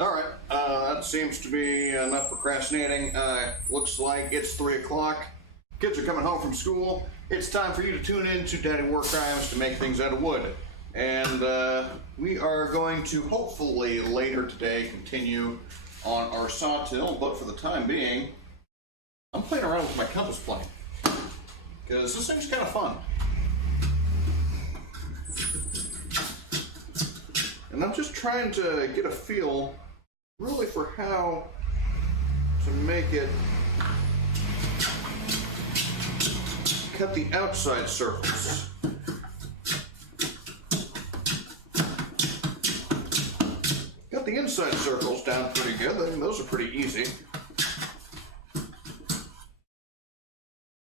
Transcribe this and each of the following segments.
Alright, that seems to be enough procrastinating. Looks like it's 3 o'clock. Kids are coming home from school. It's time for you to tune in to Daddy Warcrimes to make things out of wood. And we are going to hopefully later today continue on our sawtill, but for the time being, I'm playing around with my compass plane. Because this thing's kind of fun. And I'm just trying to get a feel really for how to make it cut the outside circles. Got the inside circles down pretty good. I think those are pretty easy.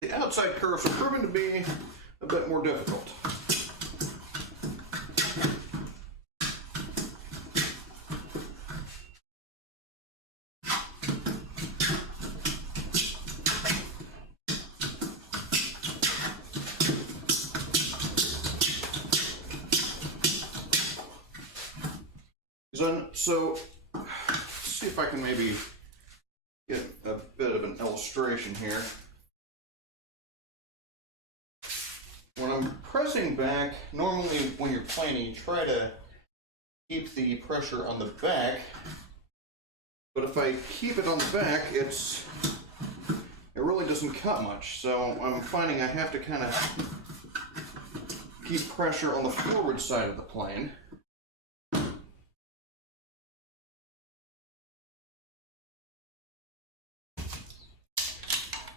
The outside curves are proving to be a bit more difficult. So, let's see if I can maybe get a bit of an illustration here. When I'm pressing back, normally when you're planing, you try to keep the pressure on the back, but if I keep it on the back, it really doesn't cut much. So I'm finding I have to kind of keep pressure on the forward side of the plane.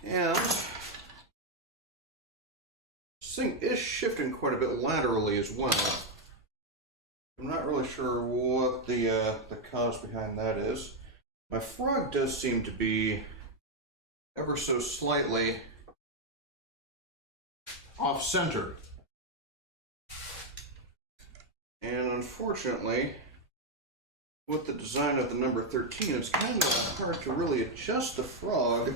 And this thing is shifting quite a bit laterally as well. I'm not really sure what the cause behind that is. My frog does seem to be ever so slightly off-center. And unfortunately, with the design of the number 13, it's kind of hard to really adjust the frog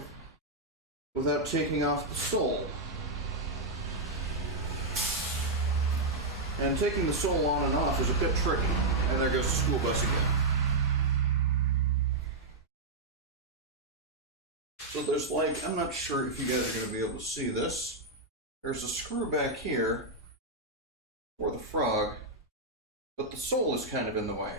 without taking off the sole. And taking the sole on and off is a bit tricky. And there goes the school bus again. So there's I'm not sure if you guys are going to be able to see this. There's a screw back here for the frog, but the sole is kind of in the way.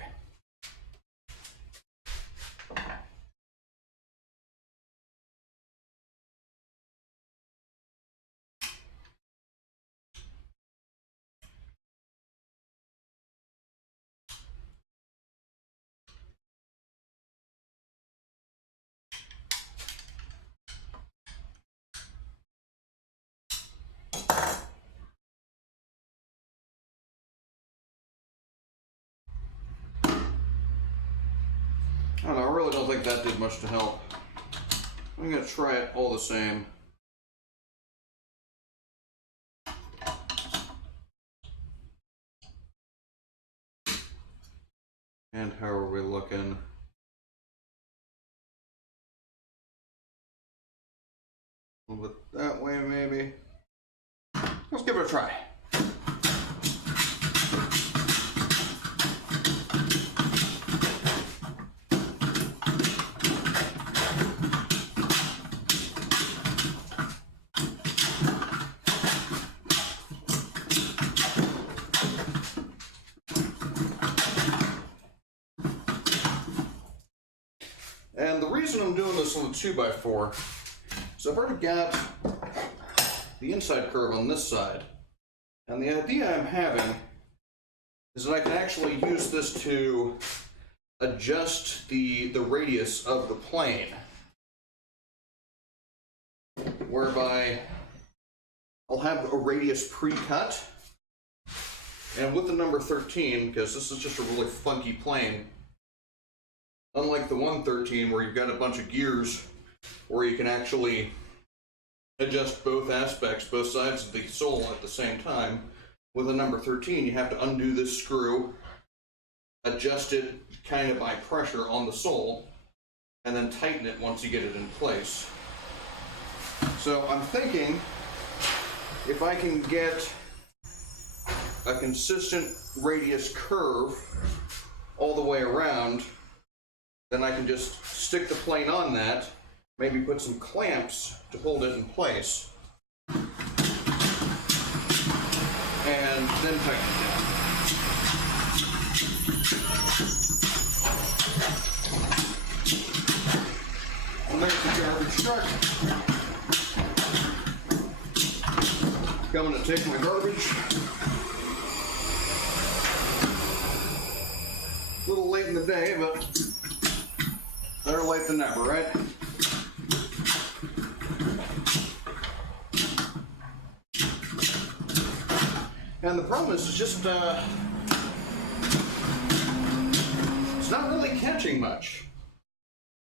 I don't know, I really don't think that did much to help. I'm going to try it all the same. And how are we looking? A little bit that way, maybe. Let's give it a try. And the reason I'm doing this on the 2x4 is I've already got the inside curve on this side. And the idea I'm having is that I can actually use this to adjust the radius of the plane. Whereby I'll have a radius pre-cut. And with the number 13, because this is just a really funky plane, unlike the 113 where you've got a bunch of gears where you can actually adjust both aspects, both sides of the sole at the same time, with a number 13 you have to undo this screw, adjust it kind of by pressure on the sole, and then tighten it once you get it in place. So I'm thinking if I can get a consistent radius curve all the way around, then I can just stick the plane on that, maybe put some clamps to hold it in place, and then tighten it down. And there's the garbage truck. Coming to take my garbage. A little late in the day, but better late than never, right? And the problem is, it's just, it's not really catching much.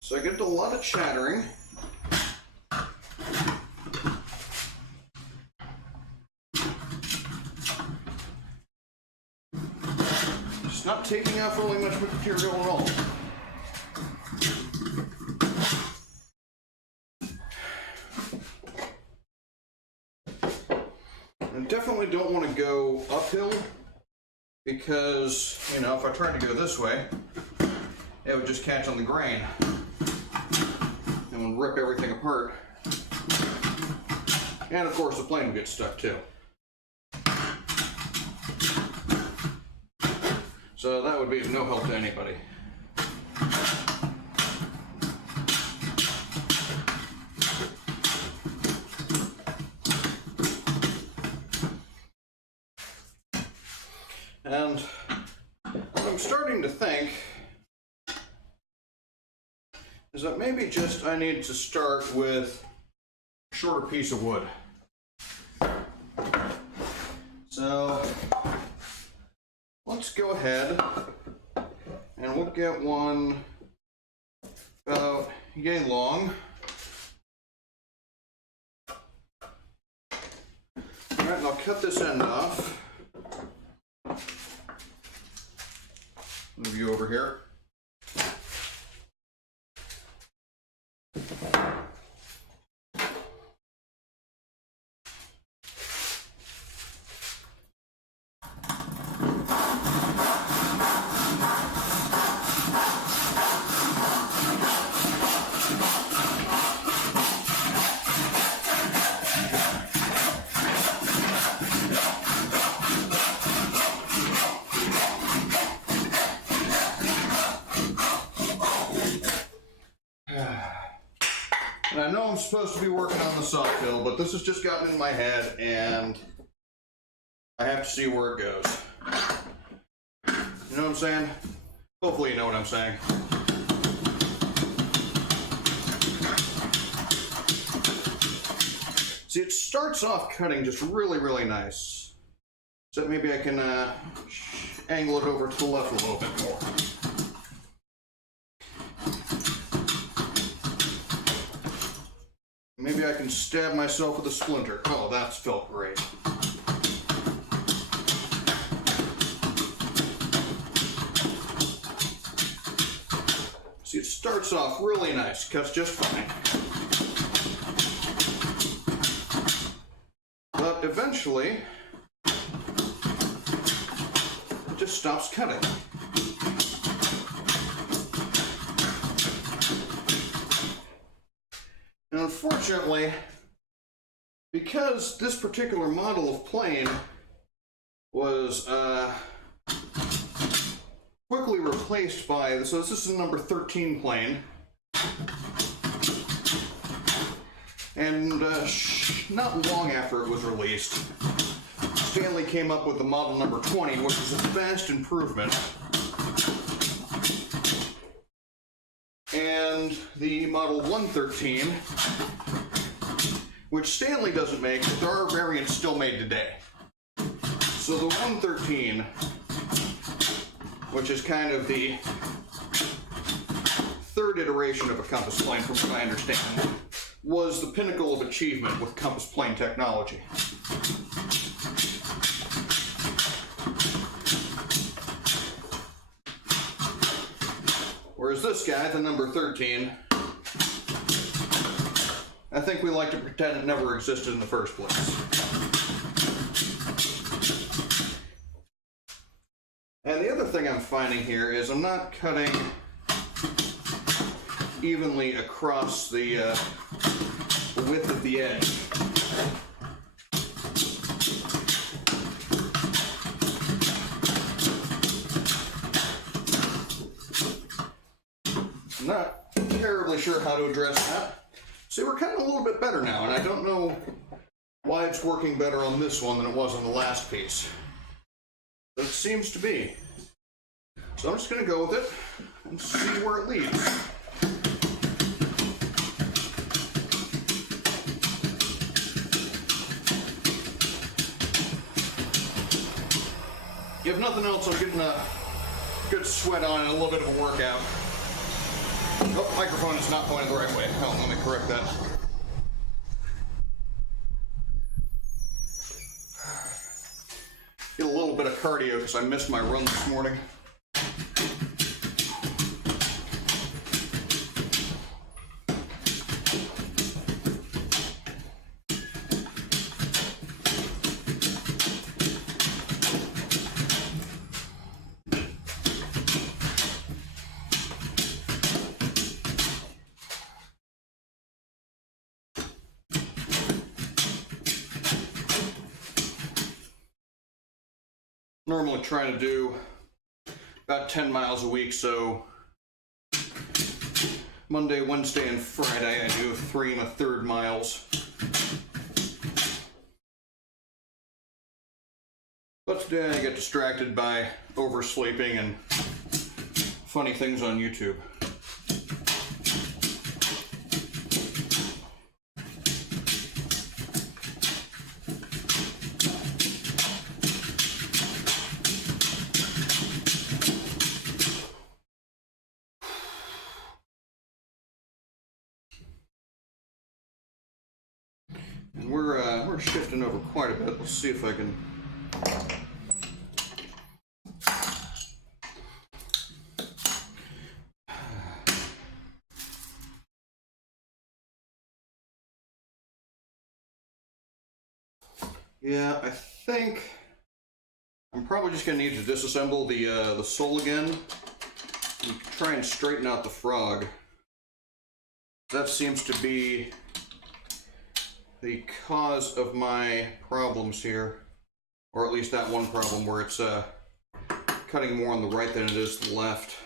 So I get a lot of chattering. It's not taking off really much material at all. I definitely don't want to go uphill because, you know, if I tried to go this way, it would just catch on the grain and would rip everything apart. And of course the plane would get stuck too. So that would be of no help to anybody. And what I'm starting to think is that maybe just I need to start with a shorter piece of wood. So let's go ahead and we'll get one about yay long. All right, and I'll cut this end off. Move you over here. And I know I'm supposed to be working on the soft fill, but this has just gotten in my head and I have to see where it goes. You know what I'm saying? Hopefully you know what I'm saying. See, it starts off cutting just really, really nice. So maybe I can angle it over to the left a little bit more. Maybe I can stab myself with a splinter. Oh, that's felt great. See, it starts off really nice, cuts just fine. But eventually, it just stops cutting. And unfortunately, because this particular model of plane was quickly replaced by, so this is a number 13 plane, and not long after it was released, Stanley came up with the model number 20, which was a vast improvement. And the model 113, which Stanley doesn't make, but there are variants still made today. So the 113, which is kind of the third iteration of a compass plane from what I understand, was the pinnacle of achievement with compass plane technology. Whereas this guy, the number 13, I think we like to pretend it never existed in the first place. And the other thing I'm finding here is I'm not cutting evenly across the width of the edge. I'm not terribly sure how to address that. See, we're kind of a little bit better now, and I don't know why it's working better on this one than it was on the last piece. But it seems to be. So I'm just going to go with it and see where it leads. If nothing else, I'm getting a good sweat on and a little bit of a workout. Oh, microphone is not pointing the right way. Oh, let me correct that. Get a little bit of cardio because I missed my run this morning. Normally trying to do about 10 miles a week, so Monday, Wednesday, and Friday I do 3 1/3 miles. But today I get distracted by oversleeping and funny things on YouTube. And we're shifting over quite a bit. Let's see if I can. Yeah, I think I'm probably just gonna need to disassemble the sole again and try and straighten out the frog. That seems to be the cause of my problems here, or at least that one problem where it's cutting more on the right than it is the left.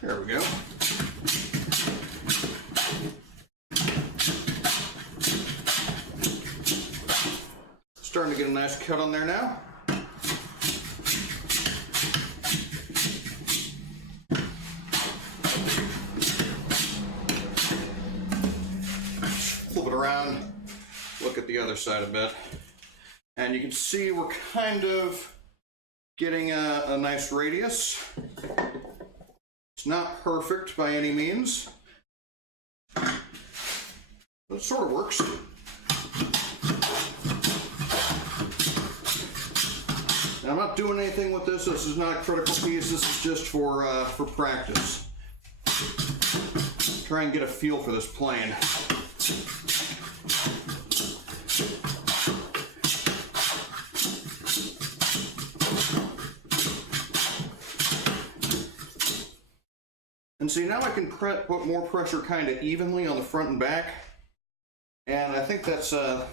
There we go. Starting to get a nice cut on there now. Flip it around, look at the other side a bit. And you can see we're kind of getting a nice radius. It's not perfect by any means, but it sort of works. Now, I'm not doing anything with this. This is not a critical piece. This is just for practice. Try and get a feel for this plane. And see, now I can put more pressure kind of evenly on the front and back, and I think that's helping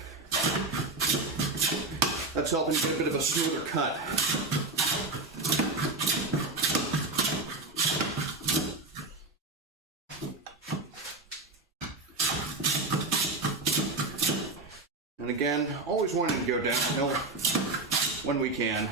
get a bit of a smoother cut. And again, always wanting to go downhill when we can.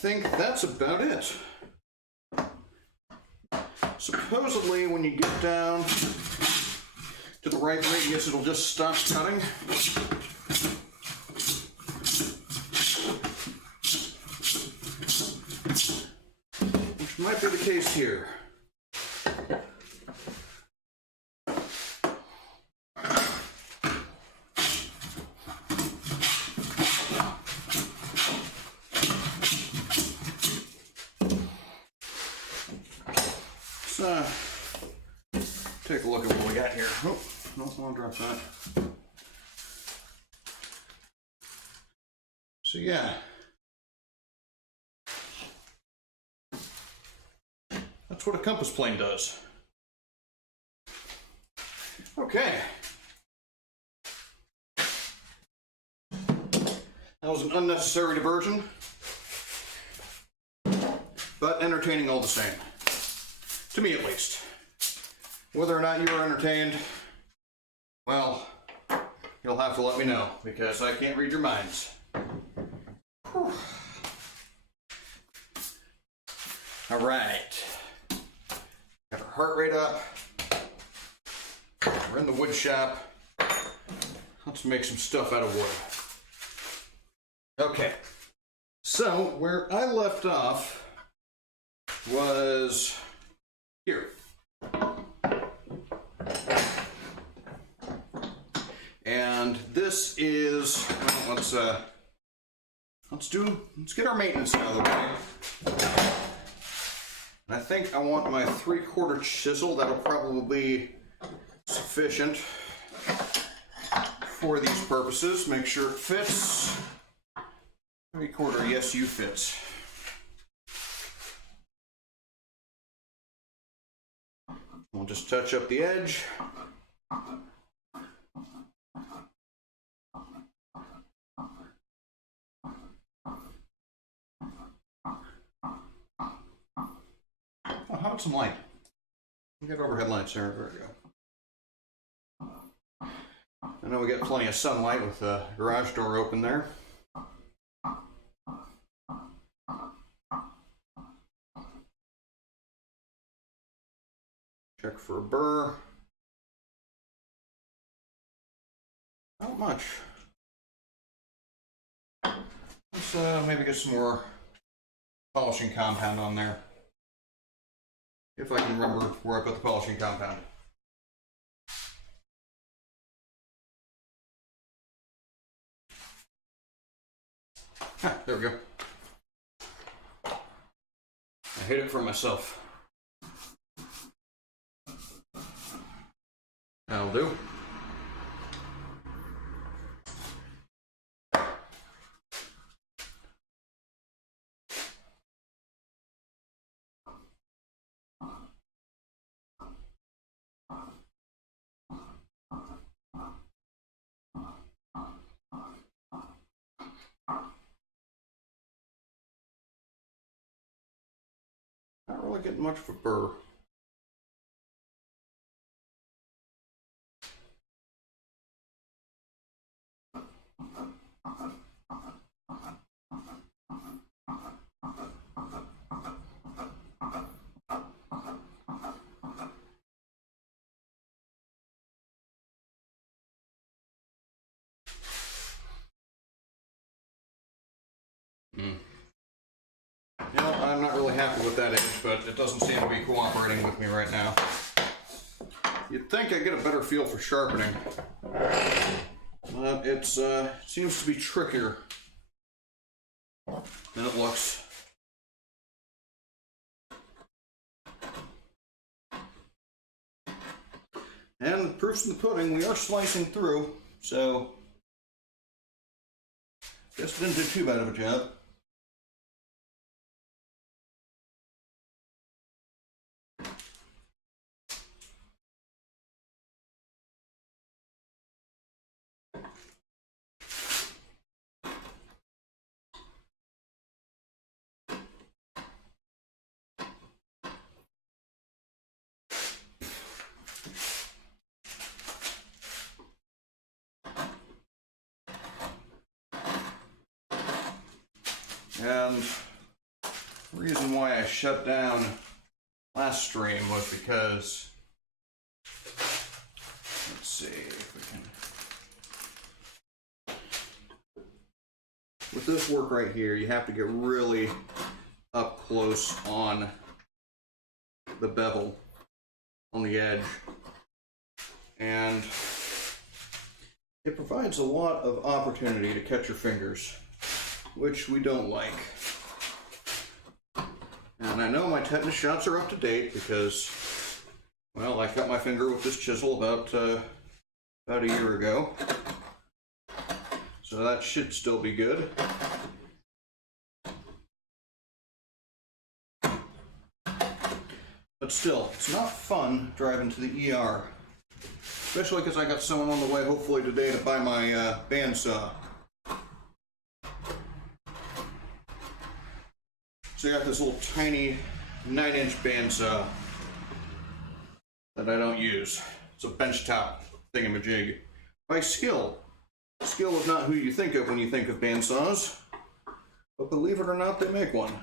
think that's about it. Supposedly, when you get down to the right radius, it'll just stop cutting. Which might be the case here. Take a look at what we got here. Oh, no, I'll drop that. So yeah, that's what a compass plane does. Okay. That was an unnecessary diversion, but entertaining all the same. To me, at least. Whether or not you are entertained, well, you'll have to let me know, because I can't read your minds. Whew. All right. Got our heart rate up. We're in the wood shop. Let's make some stuff out of wood. Okay. So, where I left off was here. And this is, well, let's get our maintenance out of the way. And I think I want my 3/4 chisel. That'll probably be sufficient for these purposes. Make sure it fits. 3/4, yes, you fits. We'll just touch up the edge. Oh, how about some light? We got overhead lights there. There we go. I know we got plenty of sunlight with the garage door open there. Check for a burr. Not much. Let's maybe get some more polishing compound on there. If I can remember where I put the polishing compound. Ah, there we go. I hid it from myself. That'll do. Not really getting much of a burr. You know, I'm not really happy with that edge, but it doesn't seem to be cooperating with me right now. You'd think I'd get a better feel for sharpening, but it seems to be trickier than it looks. And the proof's in the pudding, we are slicing through, so guess it didn't do too bad of a job. And The reason why I shut down last stream was because, let's see if we can, with this work right here, you have to get really up close on the bevel on the edge, and it provides a lot of opportunity to cut your fingers, which we don't like. And I know my tetanus shots are up to date because, well, I cut my finger with this chisel about a year ago. So that should still be good. But still, it's not fun driving to the ER. Especially because I got someone on the way, hopefully today, to buy my bandsaw. So I got this little tiny 9-inch bandsaw that I don't use. It's a benchtop thingamajig. By skill. Skill is not who you think of when you think of bandsaws, but believe it or not, they make one.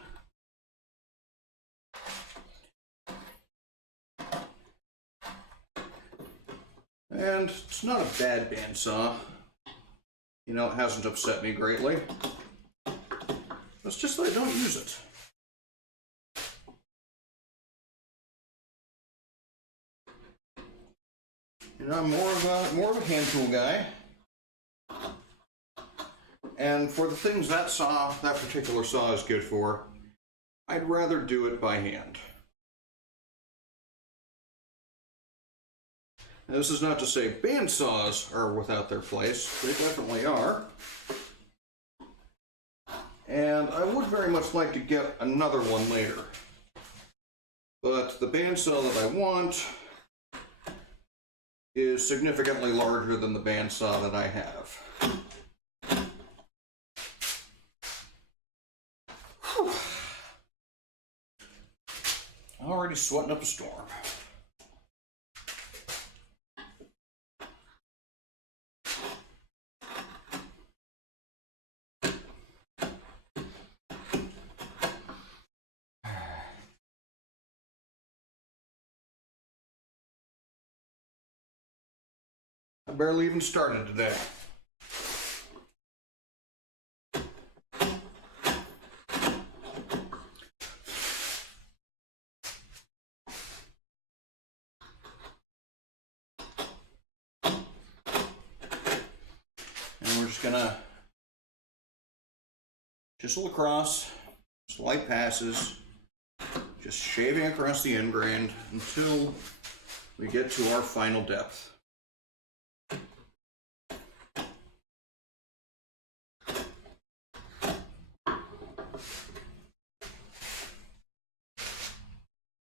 And it's not a bad bandsaw. You know, it hasn't upset me greatly. It's just that I don't use it. You know, I'm more of a hand tool guy. And for the things that particular saw is good for, I'd rather do it by hand. Now, this is not to say bandsaws are without their place. They definitely are. And I would very much like to get another one later. But the bandsaw that I want is significantly larger than the bandsaw that I have. Whew. Already sweating up a storm. I barely even started today. And we're just gonna chisel across, slight passes, just shaving across the end grain until we get to our final depth.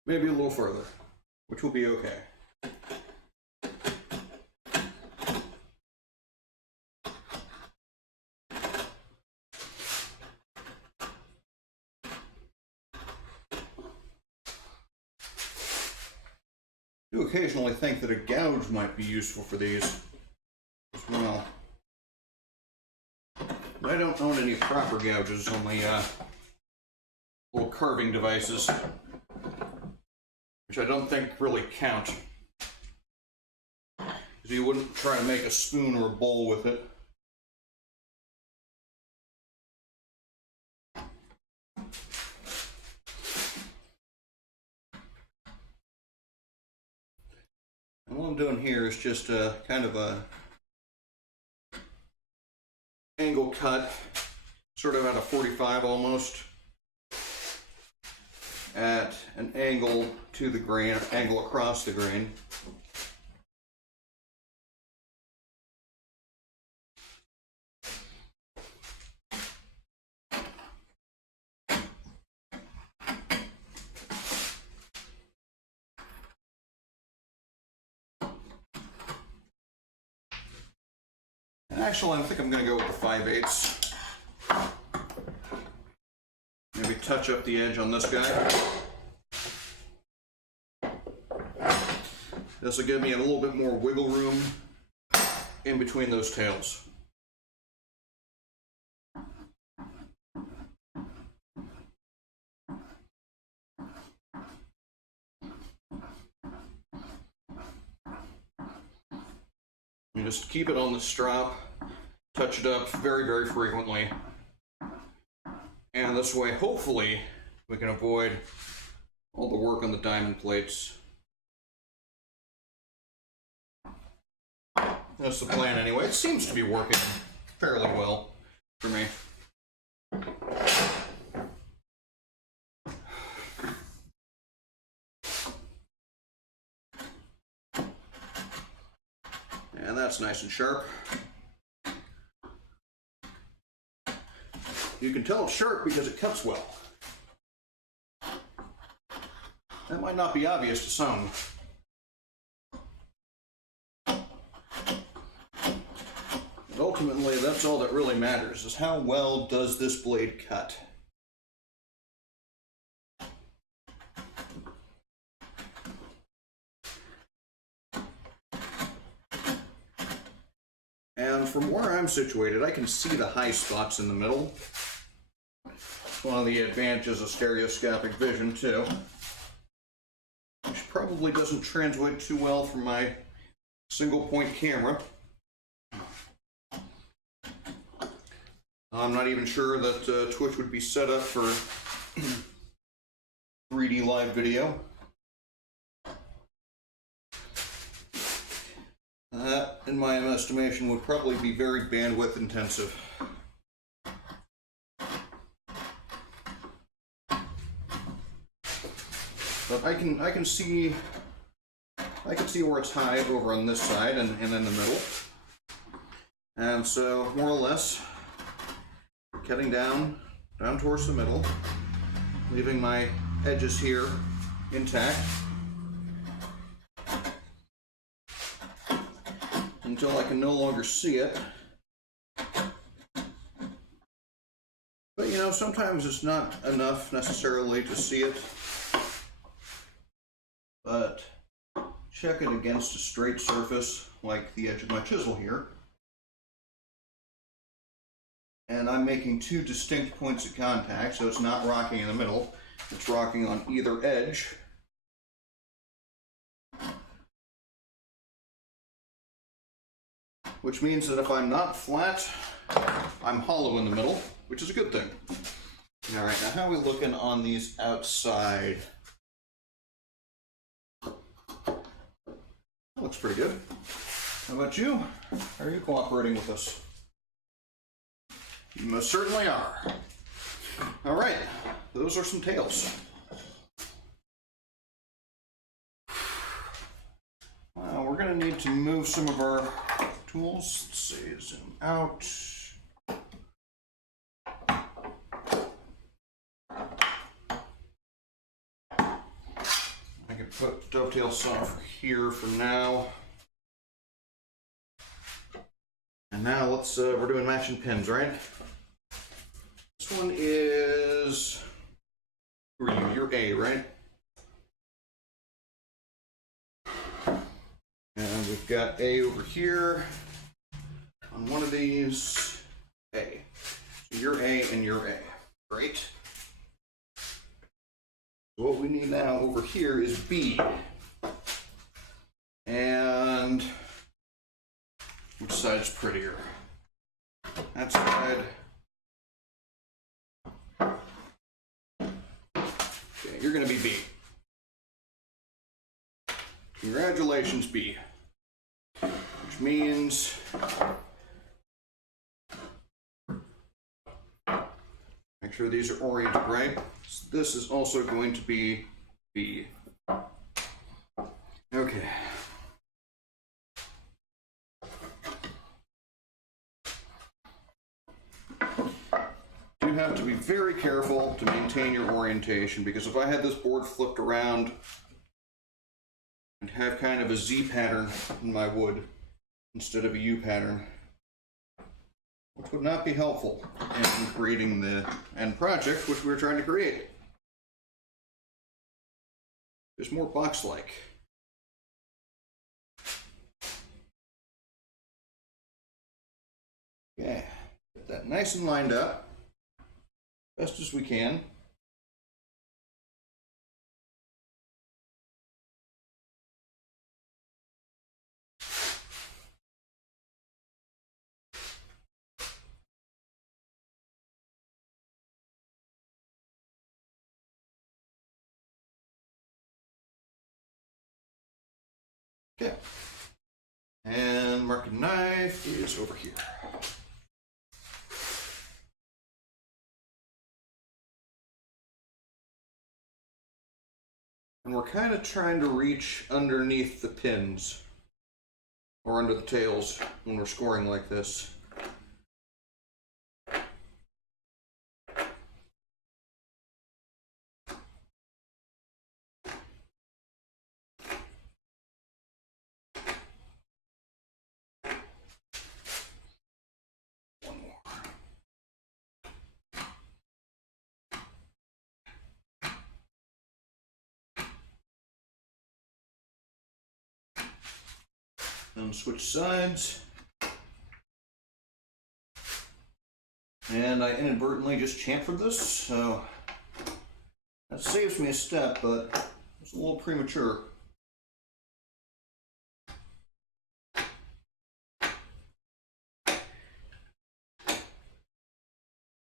Maybe a little further, which will be okay. I do occasionally think that a gouge might be useful for these as well. But I don't own any proper gouges, only little carving devices, which I don't think really count, because you wouldn't try to make a spoon or a bowl with it. And what I'm doing here is just a kind of a angle cut, sort of at a 45 almost, at an angle to the grain, angle across the grain. And actually, I think I'm going to go with the 5/8. Maybe touch up the edge on this guy. This will give me a little bit more wiggle room in between those tails. You just keep it on the strap, touch it up very, very frequently. And this way, hopefully, we can avoid all the work on the diamond plates. That's the plan anyway. It seems to be working fairly well for me. And that's nice and sharp. You can tell it's sharp because it cuts well. That might not be obvious to some. But ultimately, that's all that really matters, is how well does this blade cut. And from where I'm situated, I can see the high spots in the middle. It's one of the advantages of stereoscopic vision, too. Which probably doesn't translate too well from my single-point camera. I'm not even sure that Twitch would be set up for 3D live video. That, in my estimation, would probably be very bandwidth intensive. But I can see where it's high over on this side and in the middle. And so more or less cutting down towards the middle, leaving my edges here intact until I can no longer see it. But you know, sometimes it's not enough necessarily to see it, but check it against a straight surface like the edge of my chisel here. And I'm making two distinct points of contact, so it's not rocking in the middle, it's rocking on either edge. Which means that if I'm not flat, I'm hollow in the middle, which is a good thing. All right, now how are we looking on these outside? That looks pretty good. How about you? How are you cooperating with us? You most certainly are. All right, those are some tails. Well, we're going to need to move some of our tools. Let's see, zoom out. I can put dovetail saw here for now. And now let's, we're doing matching pins, right? This one is, who are you? You're A, right? And we've got A over here on one of these, A. So you're A and you're A. Great. So what we need now over here is B. And which side's prettier? That side. Okay, you're gonna be B. Congratulations, B. Which means make sure these are oriented right. So this is also going to be B. Okay. You have to be very careful to maintain your orientation, because if I had this board flipped around and have kind of a Z pattern in my wood instead of a U pattern, which would not be helpful in creating the end project which we're trying to create. It's more box-like. Okay, get that nice and lined up, best as we can. Okay. And marking knife is over here. And we're kind of trying to reach underneath the pins or under the tails when we're scoring like this. One more. And switch sides. And I inadvertently just chamfered this, so that saves me a step, but it's a little premature.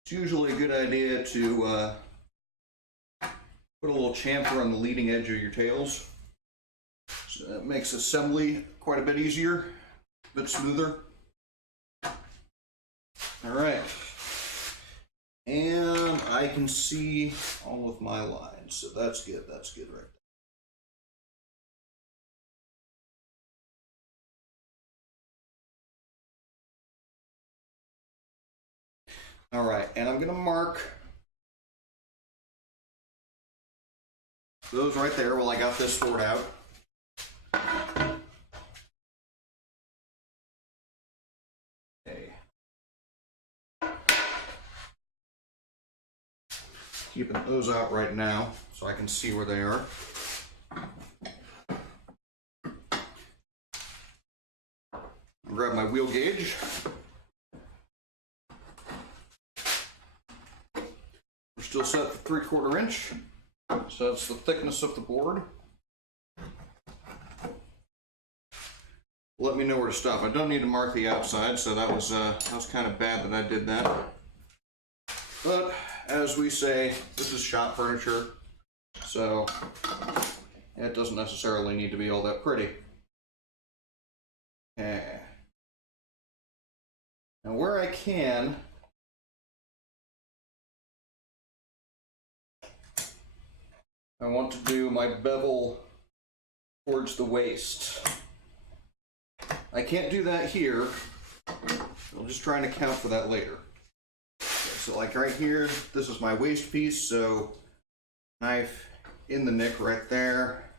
It's usually a good idea to put a little chamfer on the leading edge of your tails. So that makes assembly quite a bit easier, a bit smoother. All right. And I can see all of my lines, so that's good. That's good right there. All right, and I'm going to mark those right there while I got this scored out. Okay. Keeping those out right now so I can see where they are. I'll grab my wheel gauge. We're still set for 3/4 inch, so that's the thickness of the board. Let me know where to stop. I don't need to mark the outside, so that was kind of bad that I did that. But as we say, this is shop furniture, so it doesn't necessarily need to be all that pretty. Okay. Now where I can, I want to do my bevel towards the waist. I can't do that here. I'm just trying to account for that later. So like right here, this is my waist piece, so knife in the nick right there.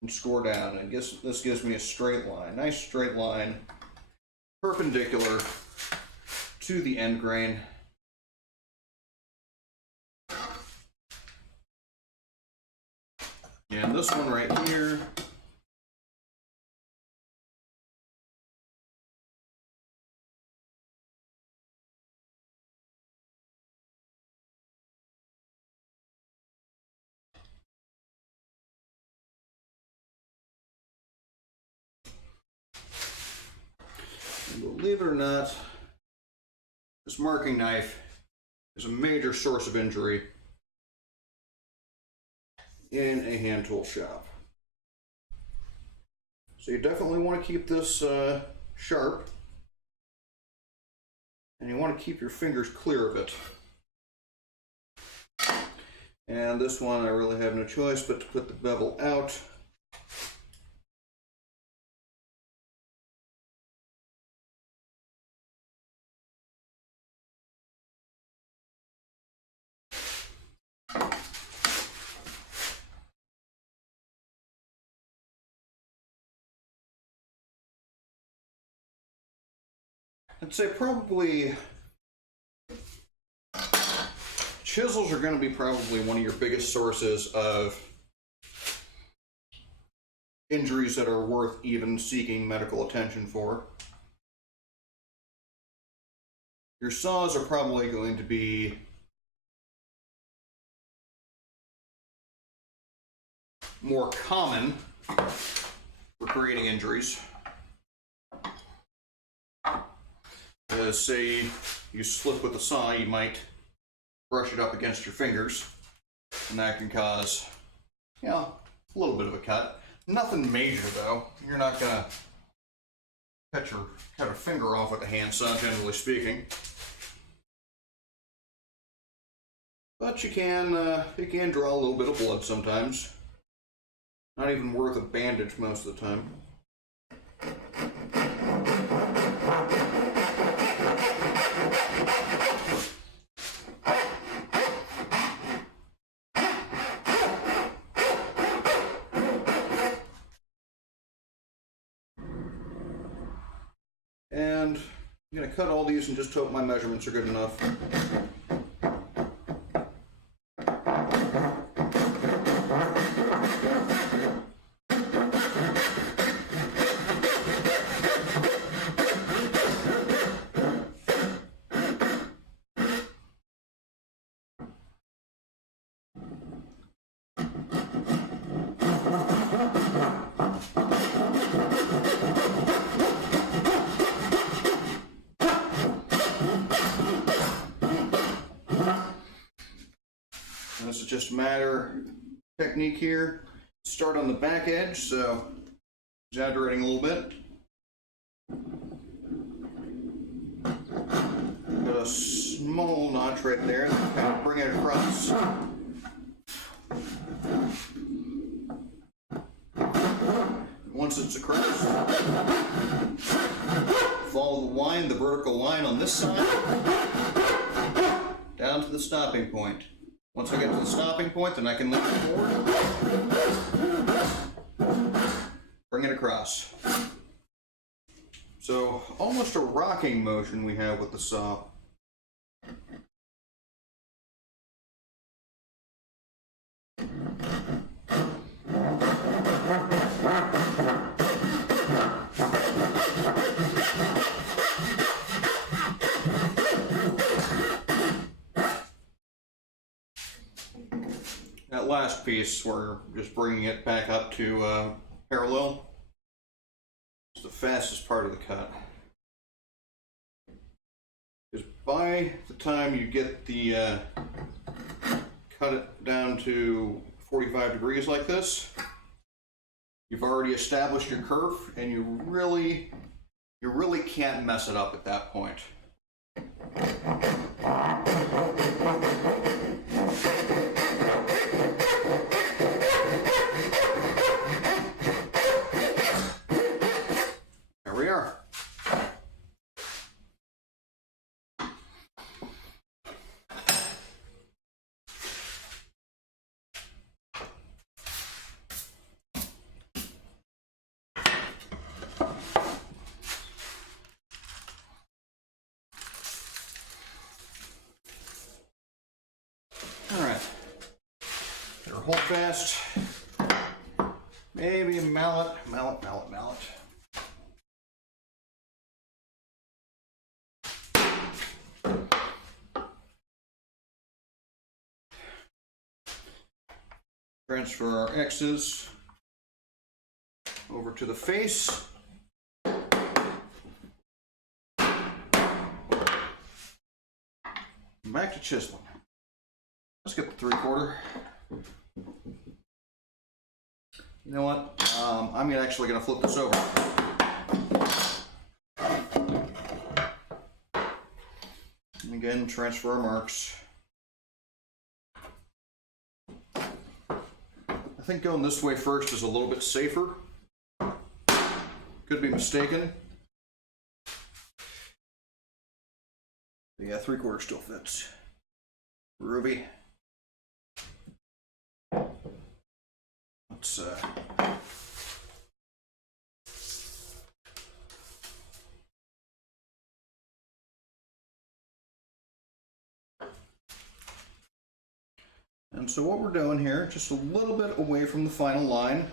And score down. And this gives me a straight line. Nice straight line, perpendicular to the end grain. And this one right here, believe it or not, this marking knife is a major source of injury in a hand tool shop. So you definitely want to keep this sharp, and you want to keep your fingers clear of it. And this one I really have no choice but to put the bevel out. I'd say probably chisels are going to be probably one of your biggest sources of injuries that are worth even seeking medical attention for. Your saws are probably going to be more common for creating injuries. Say you slip with a saw, you might brush it up against your fingers, and that can cause, you know, a little bit of a cut. Nothing major though. You're not gonna cut a finger off with a handsaw, generally speaking. But you can draw a little bit of blood sometimes. Not even worth a bandage most of the time. And I'm going to cut all these and just hope my measurements are good enough. This is just a matter of technique here. Start on the back edge, so exaggerating a little bit. Put a small notch right there and kind of bring it across. Once it's across, follow the line, the vertical line on this side, down to the stopping point. Once I get to the stopping point, then I can lean forward, bring it across. So almost a rocking motion we have with the saw. That last piece, we're just bringing it back up to parallel. It's the fastest part of the cut. Because by the time you get the cut it down to 45 degrees like this, you've already established your curve, and you really can't mess it up at that point. There we are. Hold fast. Maybe a mallet. Transfer our X's over to the face. Back to chiseling. Let's get the 3/4. You know what? I'm actually going to flip this over. And again, transfer our marks. I think going this way first is a little bit safer. Could be mistaken. But yeah, 3/4 still fits. Ruby. Let's and so what we're doing here, just a little bit away from the final line,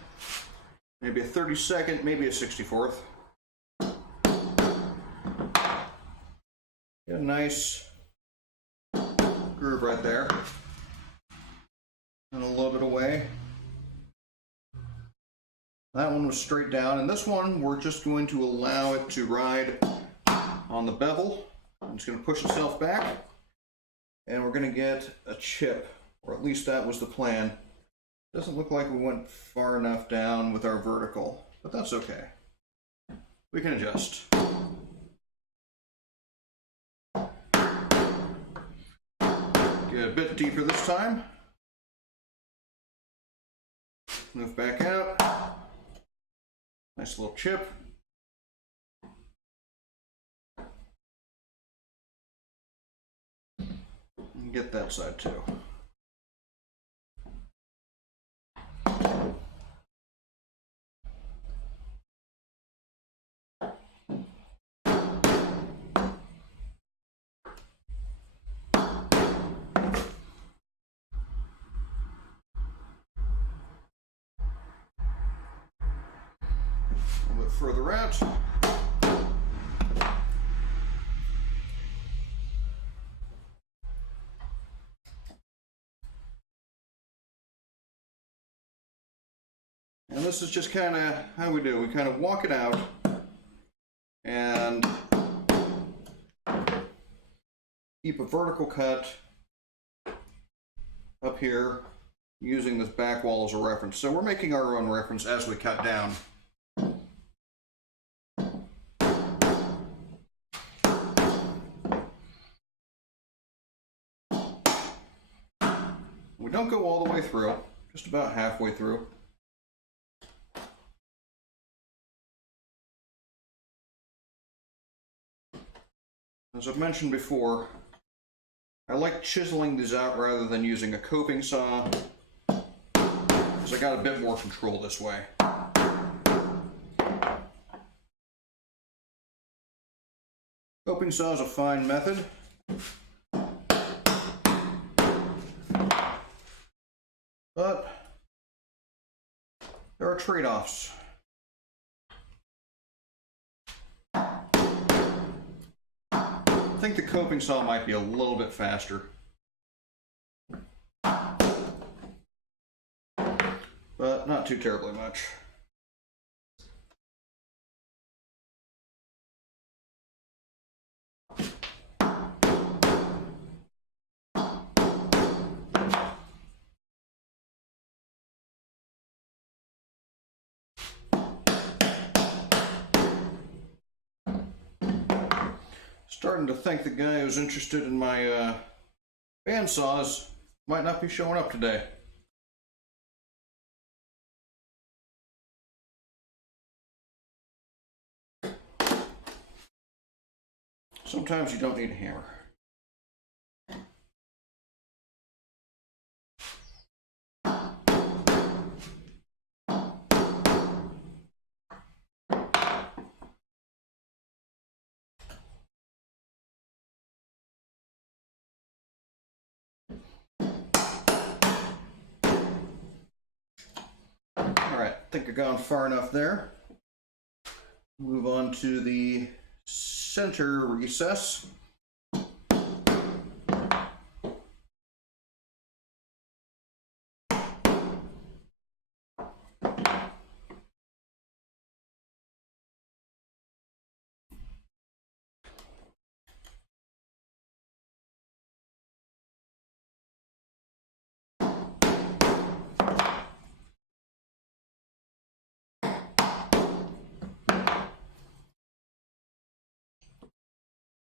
maybe a 32nd, maybe a 64th. Get a nice groove right there, and a little bit away. That one was straight down, and this one we're just going to allow it to ride on the bevel. It's going to push itself back, and we're going to get a chip, or at least that was the plan, Doesn't look like we went far enough down with our vertical, but that's okay. We can adjust. Get a bit deeper this time. Move back out. Nice little chip. And get that side too. A little bit further out. And this is just kind of how we do. We kind of walk it out and keep a vertical cut up here using this back wall as a reference. So we're making our own reference as we cut down. We don't go all the way through, just about halfway through. As I've mentioned before, I like chiseling these out rather than using a coping saw, because I got a bit more control this way. Coping saw is a fine method, but there are trade-offs. I think the coping saw might be a little bit faster, but not too terribly much. Starting to think the guy who's interested in my bandsaws might not be showing up today. Sometimes you don't need a hammer. Alright, I think I've gone far enough there. Move on to the center recess.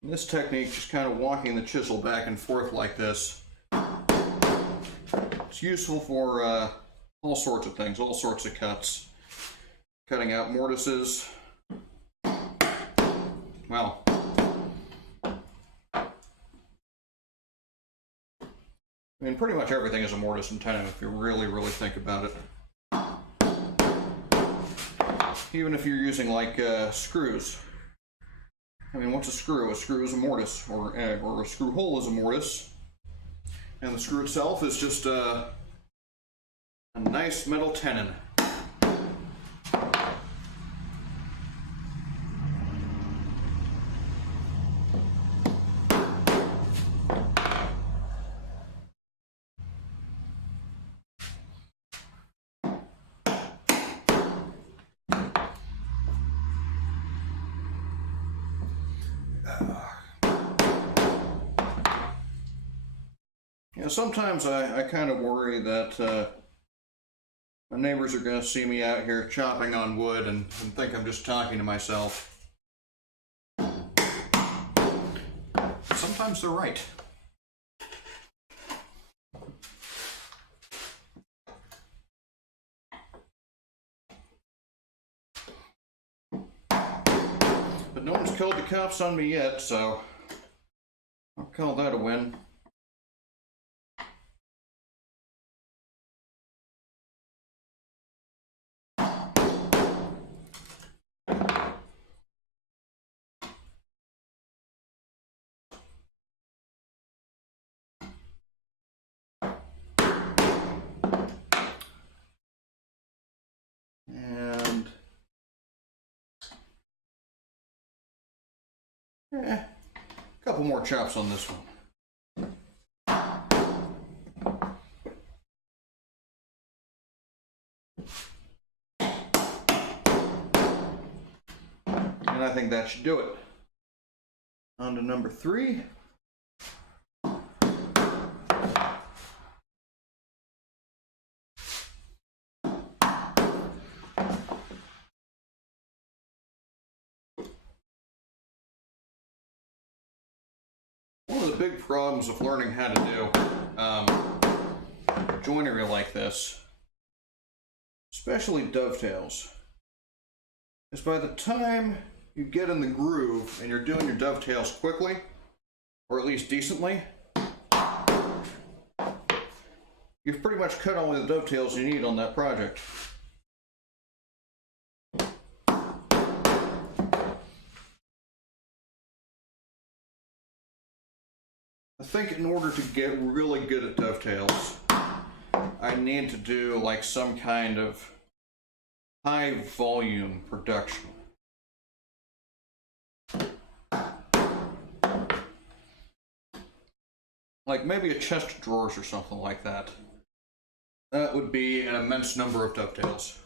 This technique, just kind of walking the chisel back and forth like this, it's useful for all sorts of things, all sorts of cuts. Cutting out mortises. Well, I mean, pretty much everything is a mortise and tenon if you really think about it. Even if you're using like screws. I mean, what's a screw? A screw is a mortise, or a screw hole is a mortise, and the screw itself is just a nice metal tenon. You know, sometimes I kind of worry that My neighbors are going to see me out here chopping on wood and think I'm just talking to myself. Sometimes they're right. But no one's called the cops on me yet, so I'll call that a win. And a couple more chops on this one. And I think that should do it. On to number 3. One of the big problems of learning how to do joinery like this, especially dovetails, is by the time you get in the groove and you're doing your dovetails quickly, or at least decently, you've pretty much cut all the dovetails you need on that project. I think in order to get really good at dovetails, I need to do like some kind of high volume production. Like maybe a chest of drawers or something like that. That would be an immense number of dovetails.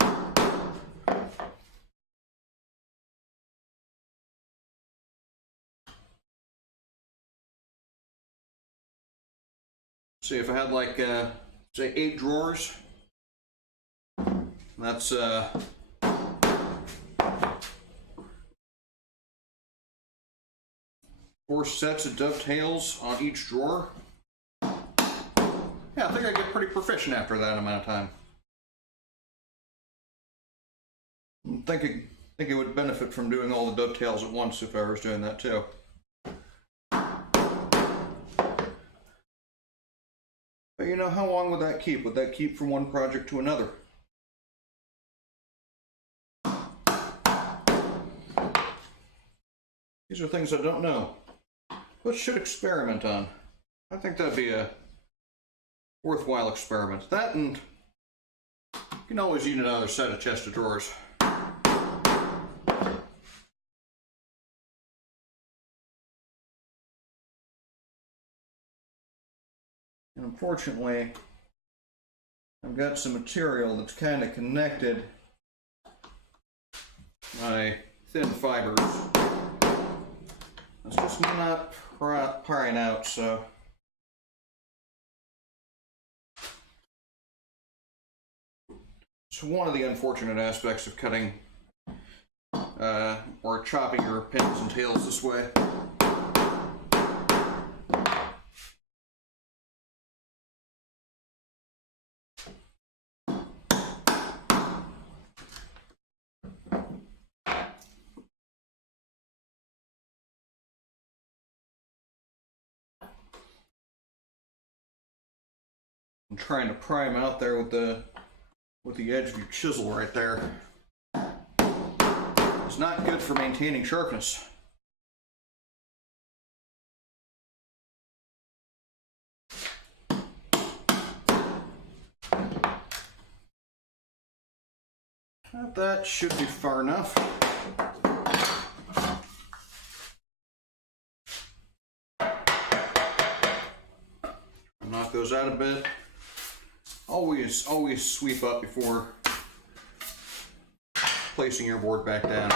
See, if I had like, say 8 drawers, that's 4 sets of dovetails on each drawer. Yeah, I think I get pretty proficient after that amount of time. I think it would benefit from doing all the dovetails at once if I was doing that too. But you know, how long would that keep? Would that keep from one project to another? These are things I don't know, but should experiment on. I think that'd be a worthwhile experiment. That, and you can always use another set of chest of drawers. And unfortunately, I've got some material that's kind of connected my thin fibers. It's just not prying out, so it's one of the unfortunate aspects of cutting or chopping your pins and tails this way. I'm trying to pry them out there with the edge of your chisel right there. It's not good for maintaining sharpness. That should be far enough. Knock those out a bit. Always sweep up before placing your board back down.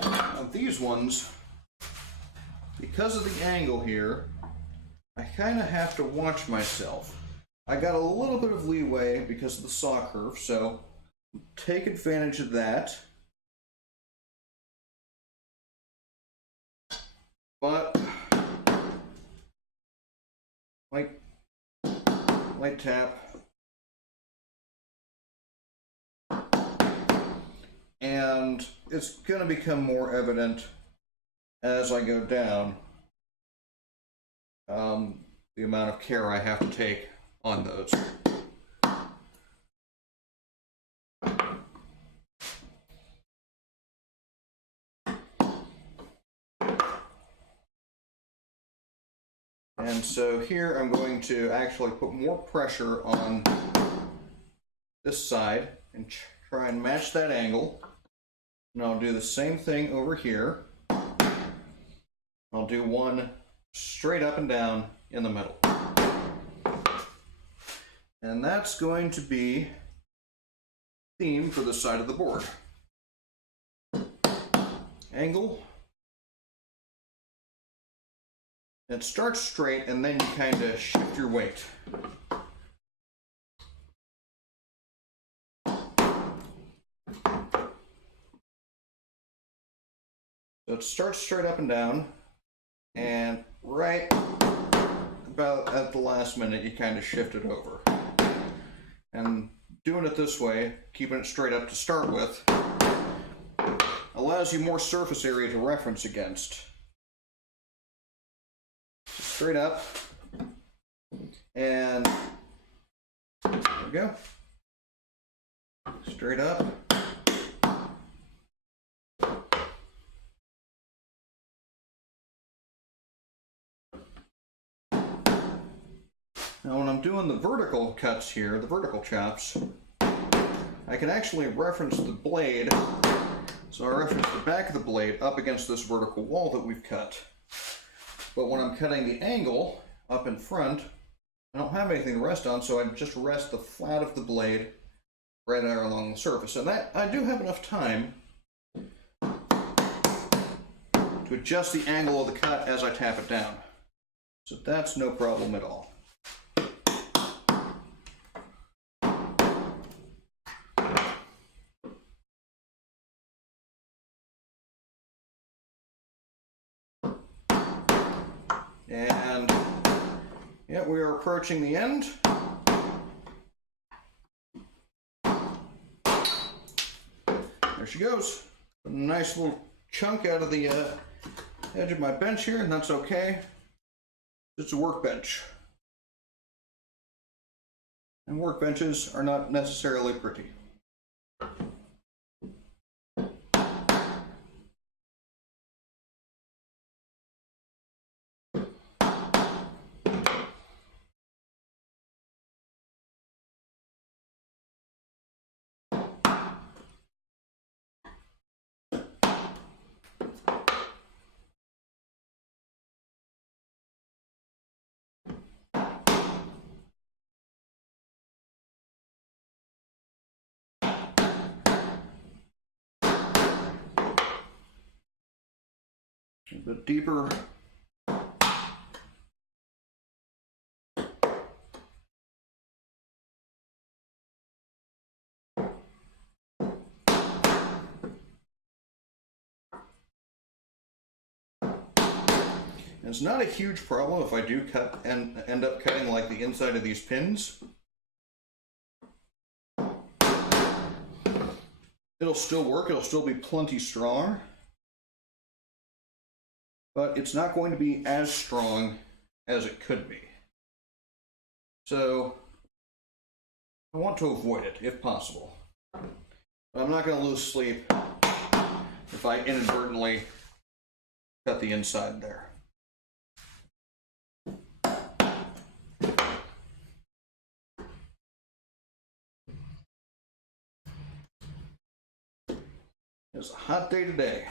Now these ones, because of the angle here, I kind of have to watch myself. I got a little bit of leeway because of the saw curve, so take advantage of that. But light tap. And it's going to become more evident as I go down the amount of care I have to take on those. And so here I'm going to actually put more pressure on this side and try and match that angle. And I'll do the same thing over here. I'll do one straight up and down in the middle. And that's going to be the theme for this side of the board. Angle. It starts straight and then you kind of shift your weight. So it starts straight up and down, and right about at the last minute you kind of shift it over. And doing it this way, keeping it straight up to start with, allows you more surface area to reference against. Straight up, and there we go. Straight up. Now when I'm doing the vertical cuts here, the vertical chops, I can actually reference the blade. So I reference the back of the blade up against this vertical wall that we've cut. But when I'm cutting the angle up in front, I don't have anything to rest on, so I just rest the flat of the blade right there along the surface. And that I do have enough time to adjust the angle of the cut as I tap it down. So that's no problem at all. And yeah, we are approaching the end. There she goes. A nice little chunk out of the edge of my bench here, and that's okay. It's a workbench. And workbenches are not necessarily pretty. A bit deeper. It's not a huge problem if I do cut and end up cutting like the inside of these pins. It'll still work, it'll still be plenty strong. But it's not going to be as strong as it could be. So I want to avoid it if possible. But I'm not going to lose sleep if I inadvertently cut the inside there. It's a hot day today.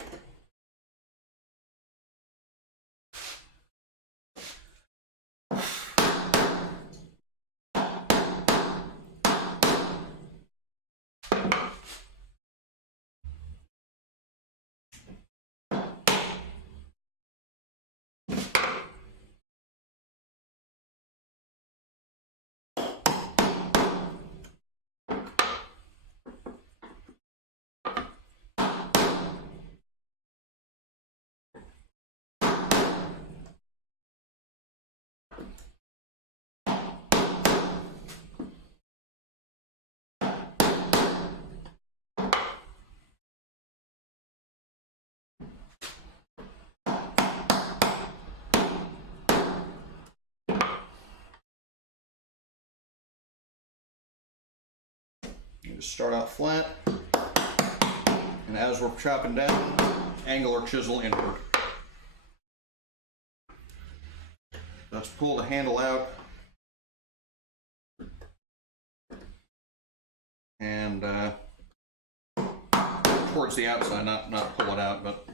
Just start out flat, and as we're chopping down, angle or chisel inward. Let's pull the handle out and towards the outside, not pull it out, but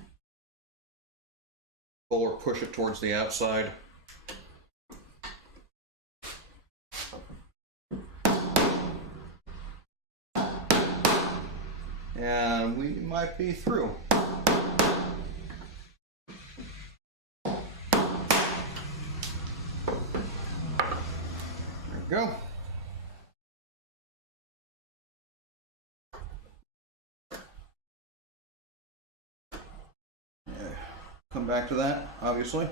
pull or push it towards the outside. And we might be through. There we go. Yeah. Come back to that, obviously.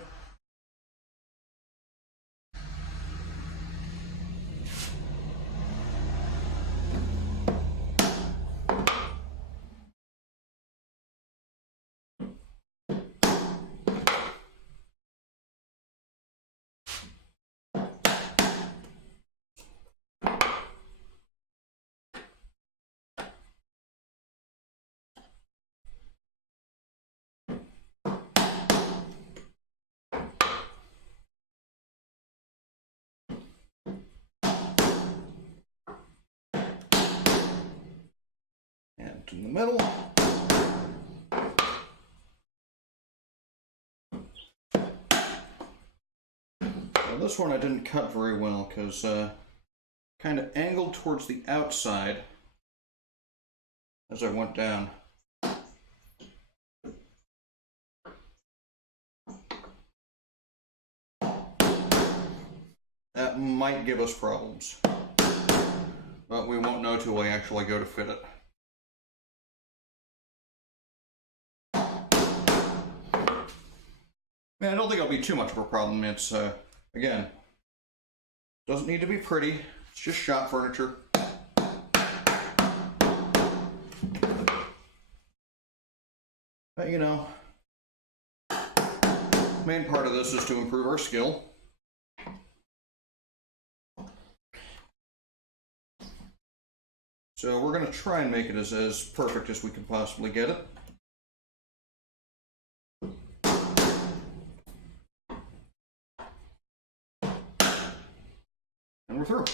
And in the middle. Now this one I didn't cut very well because kind of angled towards the outside as I went down. That might give us problems, but we won't know till we actually go to fit it. I don't think it'll be too much of a problem. It's, again, doesn't need to be pretty. It's just shop furniture. But, you know, main part of this is to improve our skill. So we're going to try and make it as perfect as we can possibly get it. And we're through.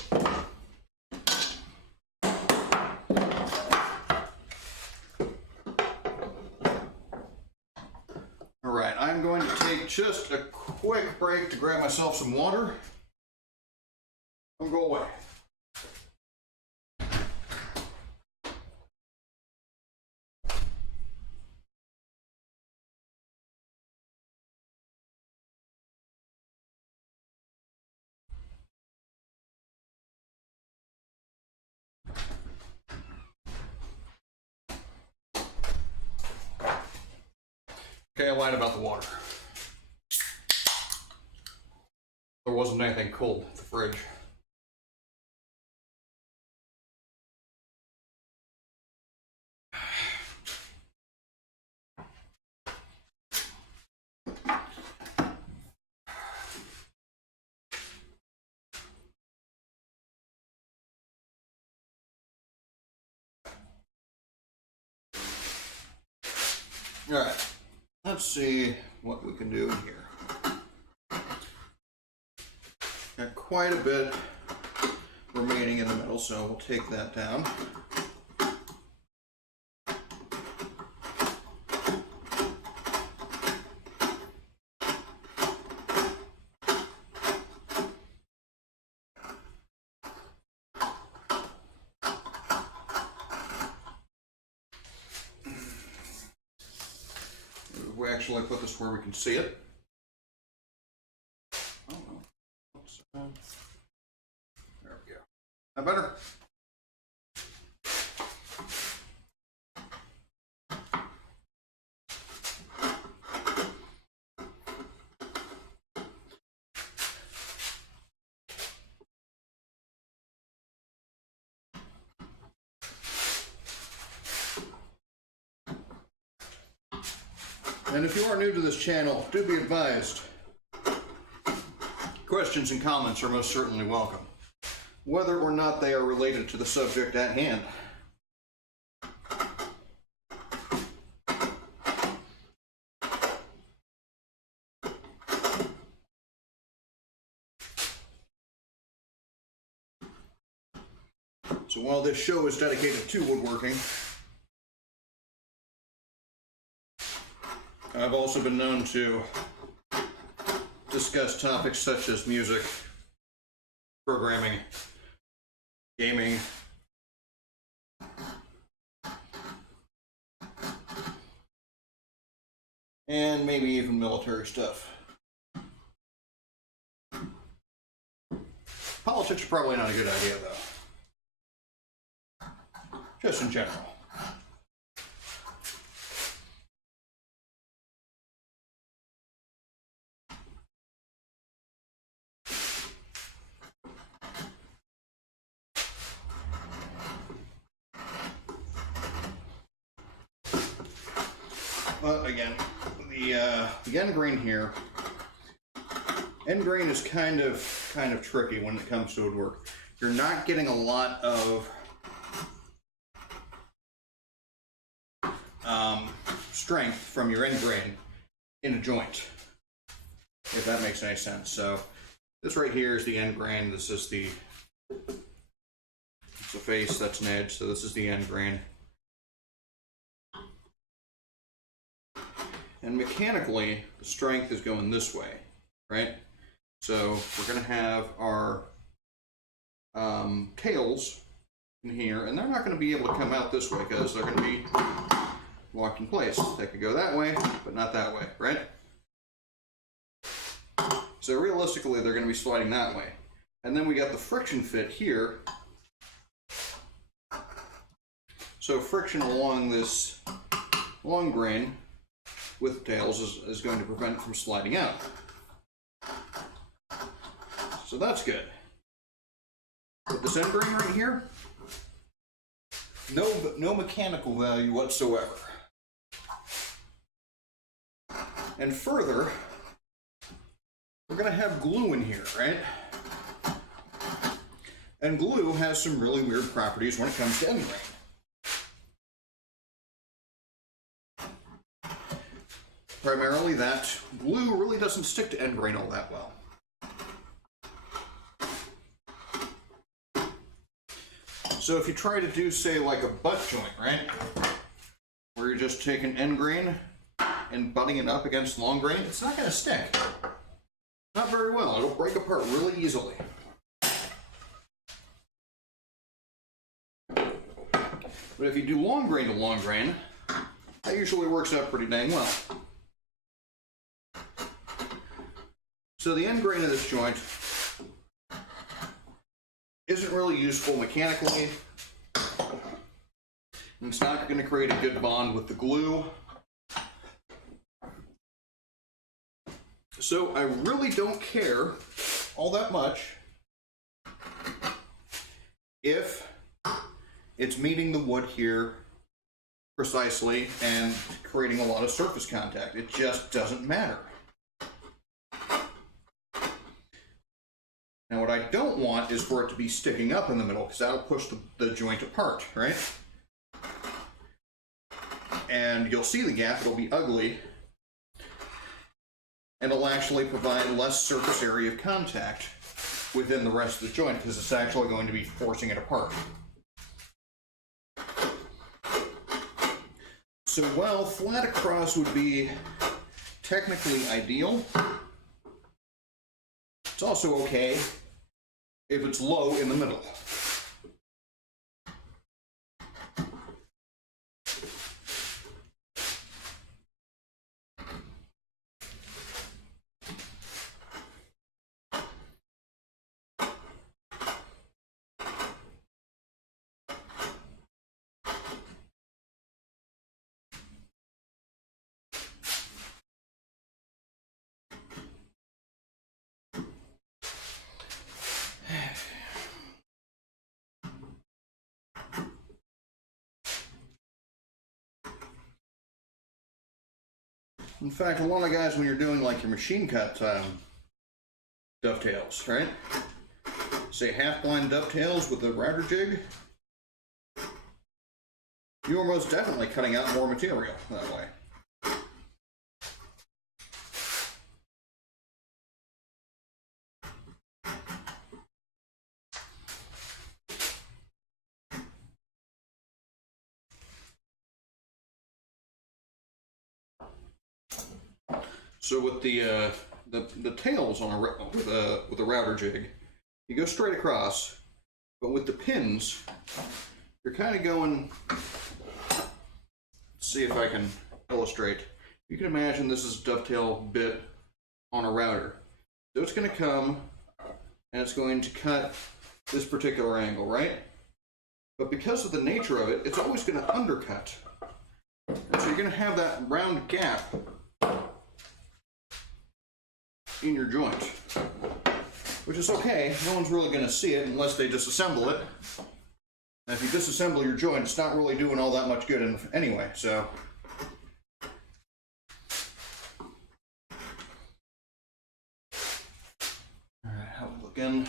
All right, I'm going to take just a quick break to grab myself some water and go away. Okay, I lied about the water. There wasn't anything cold in the fridge. All right. Let's see what we can do in here. Got quite a bit remaining in the middle, so we'll take that down. We actually put this where we can see it. Oh, no. There we go. That better? And if you are new to this channel, do be advised, questions and comments are most certainly welcome, whether or not they are related to the subject at hand. So while this show is dedicated to woodworking, I've also been known to discuss topics such as music, programming, gaming, and maybe even military stuff. Politics are probably not a good idea, though. Just in general. But again, the end grain here, end grain is kind of tricky when it comes to woodwork. You're not getting a lot of strength from your end grain in a joint, if that makes any sense. So this right here is the end grain. This is the face, that's an edge, so this is the end grain. And mechanically, the strength is going this way, right? So we're going to have our tails in here, and they're not going to be able to come out this way because they're going to be locked in place. They could go that way, but not that way, right? So realistically, they're going to be sliding that way. And then we got the friction fit here. So friction along this long grain with tails is going to prevent it from sliding out. So that's good. But this end grain right here, no mechanical value whatsoever. And further, we're going to have glue in here, right? And glue has some really weird properties when it comes to end grain. Primarily that glue really doesn't stick to end grain all that well. So if you try to do, say, like a butt joint, right? Where you're just taking end grain and butting it up against long grain, it's not going to stick. Not very well. It'll break apart really easily. But if you do long grain to long grain, that usually works out pretty dang well. So the end grain of this joint isn't really useful mechanically, and it's not going to create a good bond with the glue. So I really don't care all that much if it's meeting the wood here precisely and creating a lot of surface contact. It just doesn't matter. Now what I don't want is for it to be sticking up in the middle, because that'll push the joint apart, right? And you'll see the gap, it'll be ugly, and it'll actually provide less surface area of contact within the rest of the joint, because it's actually going to be forcing it apart. So while flat across would be technically ideal, it's also okay if it's low in the middle. In fact, a lot of guys, when you're doing like your machine cut dovetails, right? Say half-blind dovetails with a router jig, you are most definitely cutting out more material that way. So with the tails on with a router jig, you go straight across, but with the pins, you're kind of going. Let's see if I can illustrate. You can imagine this is a dovetail bit on a router. So it's going to come and it's going to cut this particular angle, right? But because of the nature of it, it's always going to undercut. And so you're going to have that round gap in your joint, which is okay. No one's really going to see it unless they disassemble it. And if you disassemble your joint, it's not really doing all that much good anyway, so. All right, have a look in.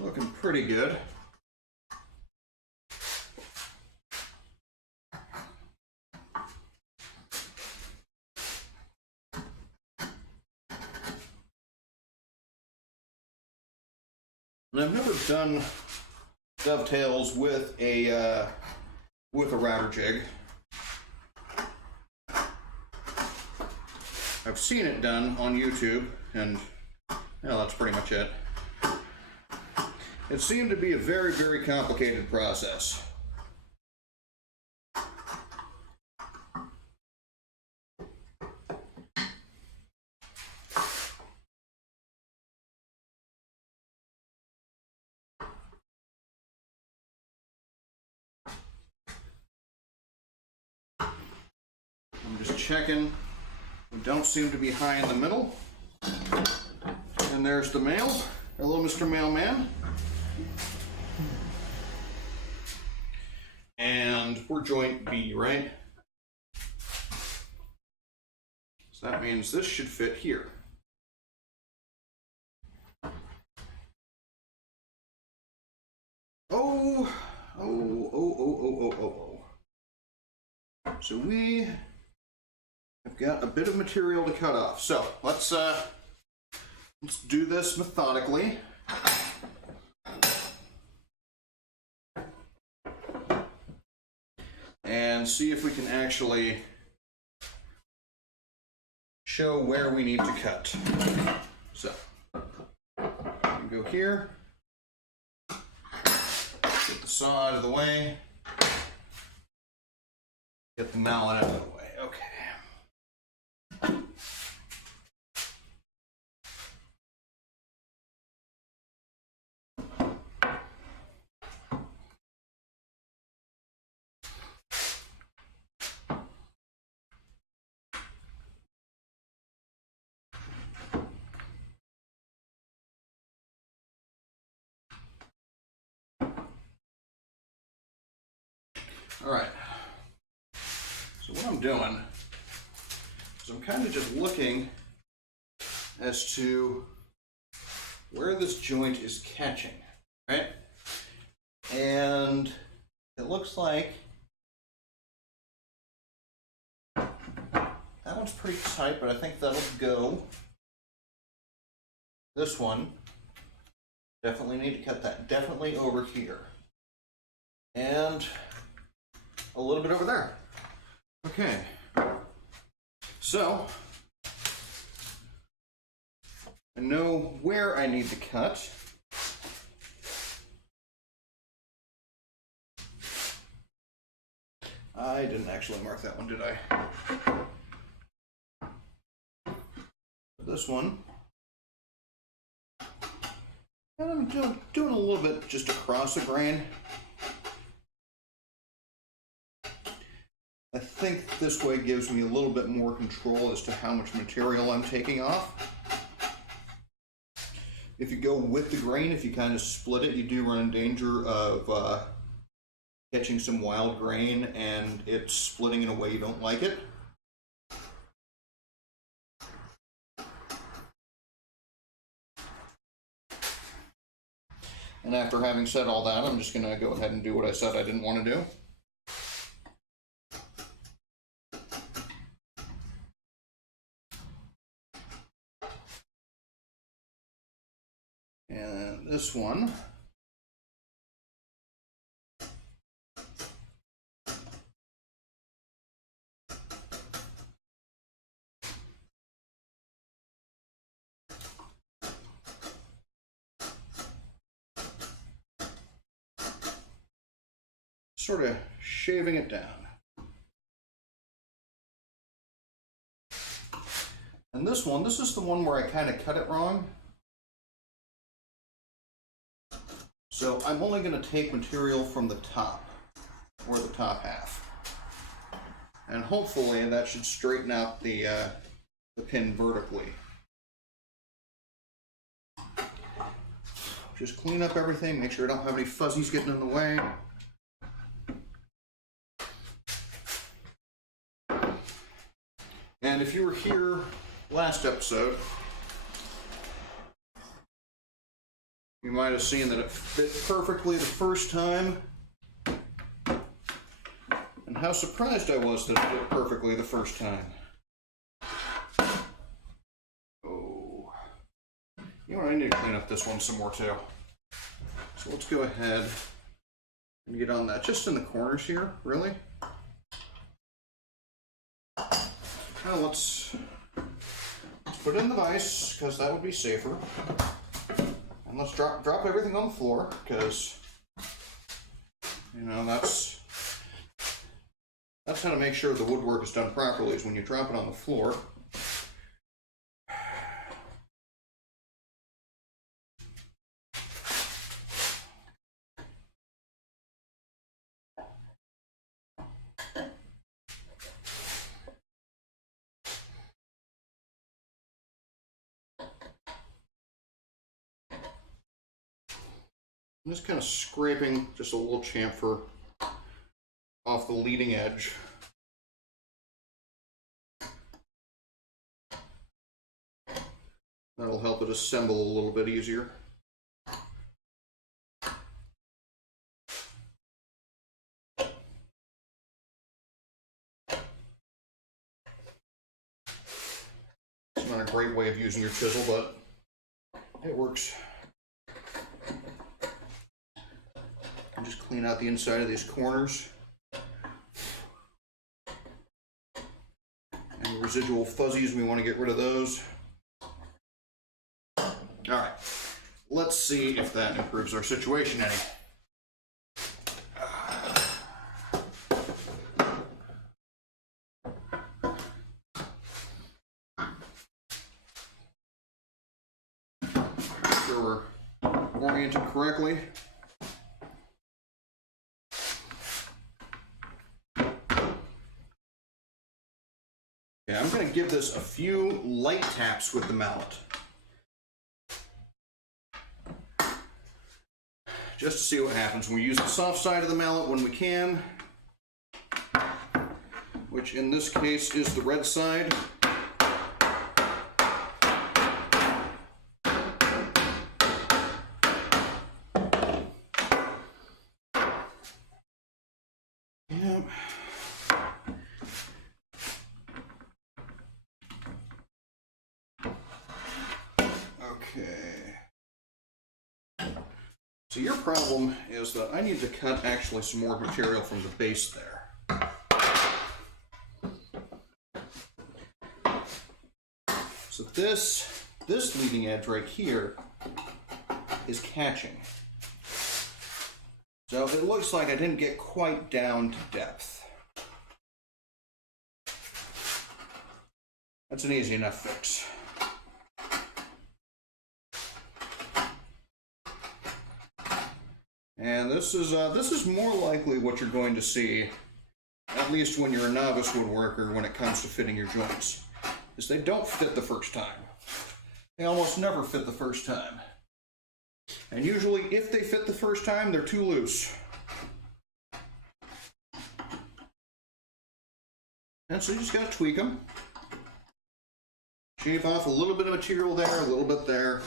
Looking pretty good. And I've never done dovetails with a router jig. I've seen it done on YouTube, and well, that's pretty much it. It seemed to be a very, very complicated process. I'm just checking. We don't seem to be high in the middle. And there's the mail. Hello, Mr. Mailman. And we're joint B, right? So that means this should fit here. Oh. So we have got a bit of material to cut off. So let's do this methodically. And see if we can actually show where we need to cut. So, go here, get the saw out of the way, get the mallet out of the way. Okay. All right, so what I'm doing is I'm kind of just looking as to where this joint is catching, right? And it looks like that one's pretty tight, but I think that'll go. This one, definitely need to cut that definitely over here. And a little bit over there. Okay. So, I know where I need to cut. I didn't actually mark that one, did I? This one. And I'm doing a little bit just across the grain. I think this way gives me a little bit more control as to how much material I'm taking off. If you go with the grain, if you kind of split it, you do run in danger of catching some wild grain and it's splitting in a way you don't like it. And after having said all that, I'm just going to go ahead and do what I said I didn't want to do. this one. Sort of shaving it down. And this one, this is the one where I kind of cut it wrong. So I'm only going to take material from the top, or the top half. And hopefully that should straighten out the pin vertically. Just clean up everything, make sure I don't have any fuzzies getting in the way. And if you were here last episode, you might have seen that it fit perfectly the first time, and how surprised I was that it fit perfectly the first time. Oh, you know what, I need to clean up this one some more too. So let's go ahead and get on that, just in the corners here, really. Now let's put it in the vise, because that would be safer. And let's drop everything on the floor, because, you know, that's how to make sure the woodwork is done properly, is when you drop it on the floor. I'm just kind of scraping just a little chamfer off the leading edge. That'll help it assemble a little bit easier. It's not a great way of using your chisel, but it works. Just clean out the inside of these corners. Any residual fuzzies, we want to get rid of those. Alright, let's see if that improves our situation any. Make sure we're oriented correctly. Okay, I'm going to give this a few light taps with the mallet, just to see what happens. We use the soft side of the mallet when we can, which in this case is the red side. Yep. Okay. So your problem is that I need to cut actually some more material from the base there. So this leading edge right here is catching. So it looks like I didn't get quite down to depth. That's an easy enough fix. And this is more likely what you're going to see, at least when you're a novice woodworker, when it comes to fitting your joints, is they don't fit the first time. They almost never fit the first time. And usually, if they fit the first time, they're too loose. And so you just gotta tweak them. Shave off a little bit of material there, a little bit there.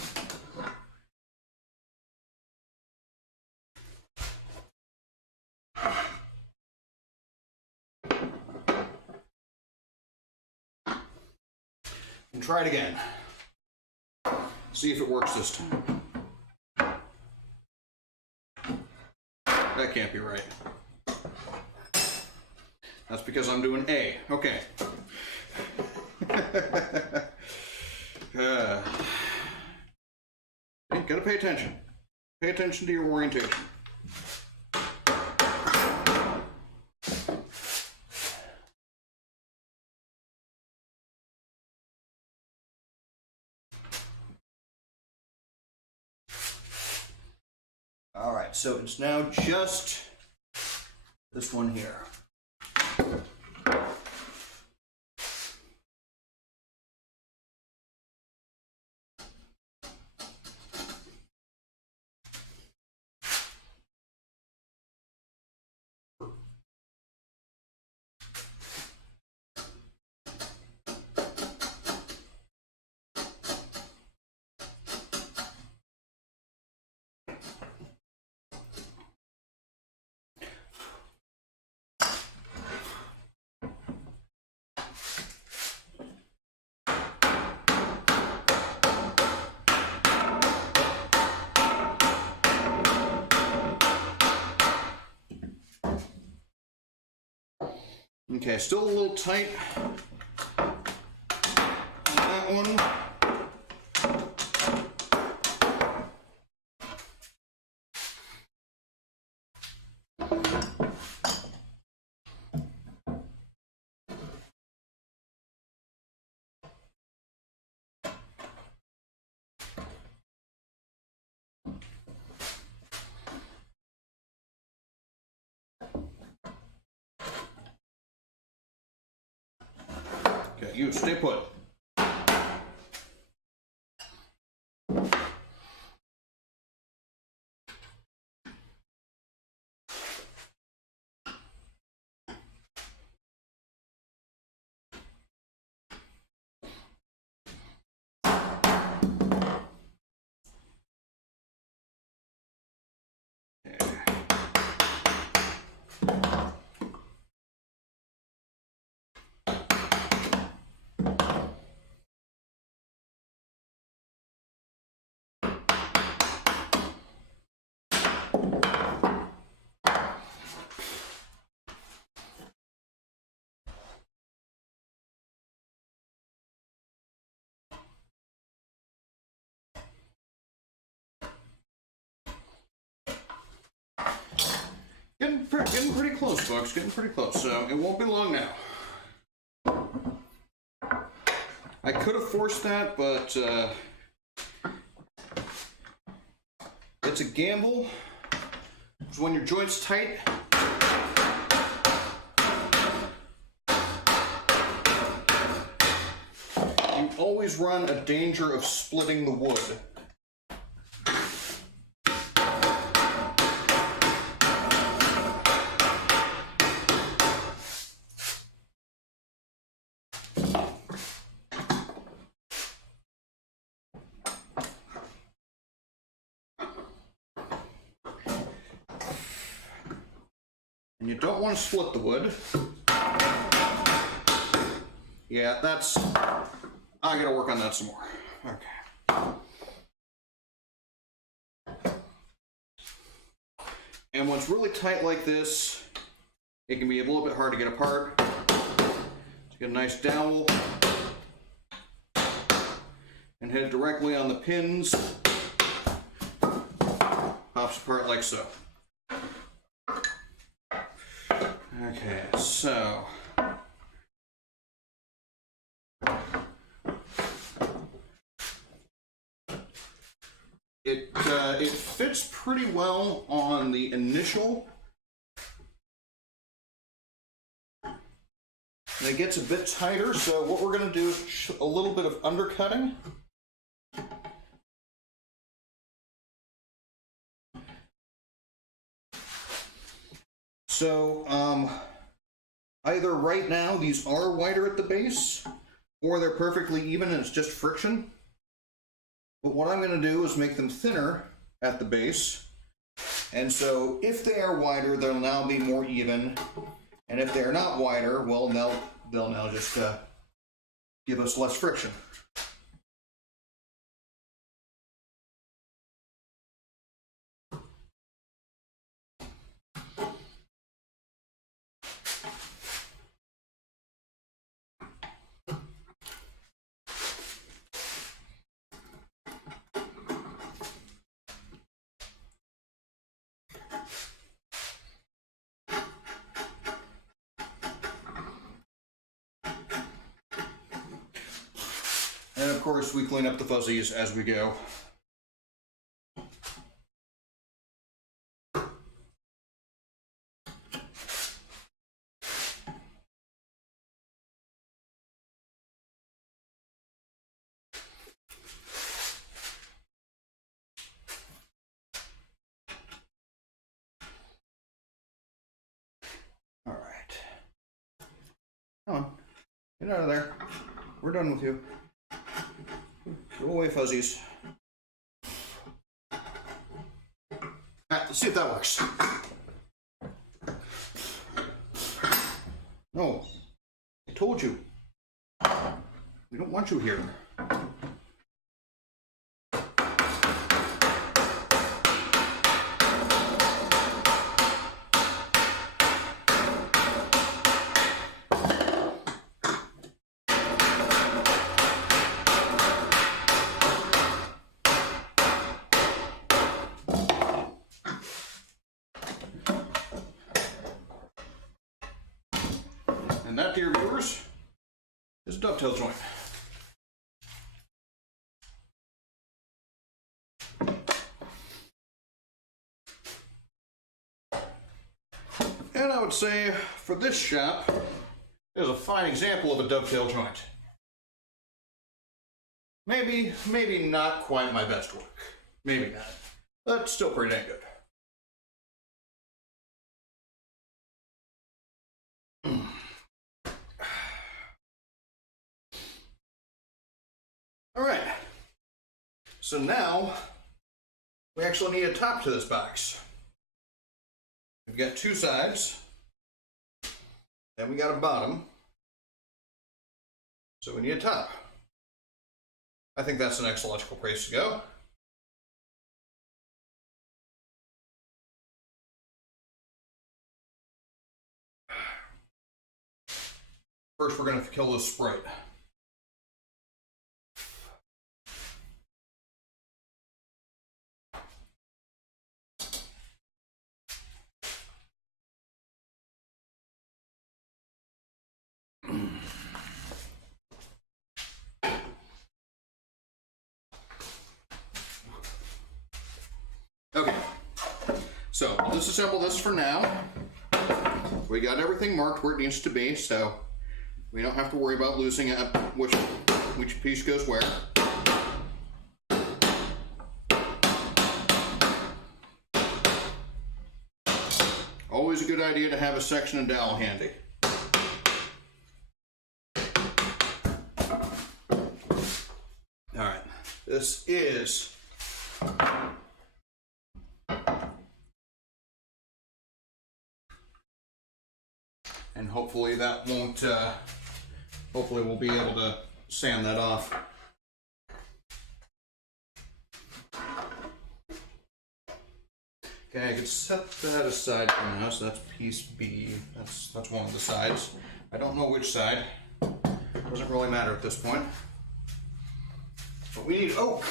And try it again. See if it works this time. can't be right. That's because I'm doing A. Okay. You gotta pay attention. Pay attention to your orientation. All right, so it's now just this one here. Okay, still a little tight on that one. Okay, you stay put. Getting pretty close, folks. Getting pretty close. So it won't be long now. I could have forced that, but it's a gamble. Because when your joint's tight, you always run a danger of splitting the wood. And you don't want to split the wood. Yeah, that's... I gotta work on that some more. Okay. And when it's really tight like this, it can be a little bit hard to get apart. So get a nice dowel and hit it directly on the pins. Pops apart like so. Okay, so it fits pretty well on the initial. And it gets a bit tighter, so what we're going to do is a little bit of undercutting. So, either right now these are wider at the base, or they're perfectly even and it's just friction. But what I'm going to do is make them thinner at the base. And so, if they are wider, they'll now be more even. And if they're not wider, well, they'll now just give us less friction. course, we clean up the fuzzies as we go. All right. Come on. Get out of there. We're done with you. Go away, fuzzies. Alright, let's see if that works. No. I told you. We don't want you here. And that, dear viewers, is a dovetail joint. And I would say for this shop is a fine example of a dovetail joint. Maybe not quite my best work. Maybe not. But still pretty dang good. Alright, so now we actually need a top to this box. We've got two sides, then we got a bottom, so we need a top. I think that's the next logical place to go. First, we're going to kill this sprite. Okay, so I'll disassemble this for now. We got everything marked where it needs to be, so we don't have to worry about losing which piece goes where. Always a good idea to have a section and dowel handy. All right, this is and hopefully that won't, hopefully we'll be able to sand that off. Okay, I can set that aside for now, so that's piece B. That's one of the sides. I don't know which side. Doesn't really matter at this point. But we need oak.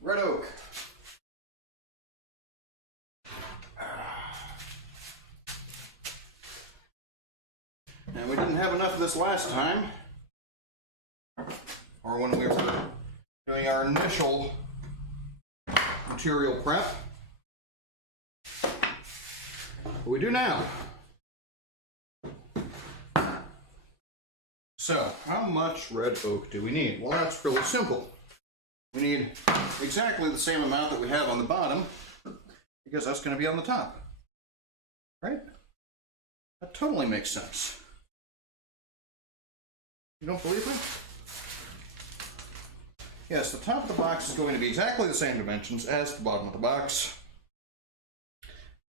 Red oak. And we didn't have enough of this last time, or when we were doing our initial material prep. But we do now. So, how much red oak do we need? Well, that's really simple. We need exactly the same amount that we have on the bottom, because that's going to be on the top. Right? That totally makes sense. You don't believe me? Yes, the top of the box is going to be exactly the same dimensions as the bottom of the box.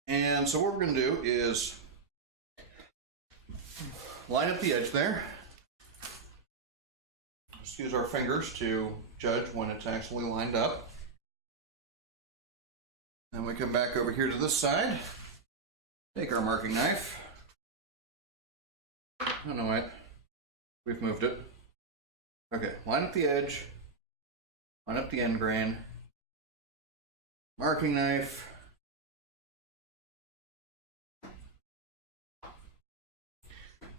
And so what we're going to do is line up the edge there. Just use our fingers to judge when it's actually lined up. Then we come back over here to this side. Take our marking knife. Oh no, wait. We've moved it. Okay, line up the edge. Line up the end grain. Marking knife.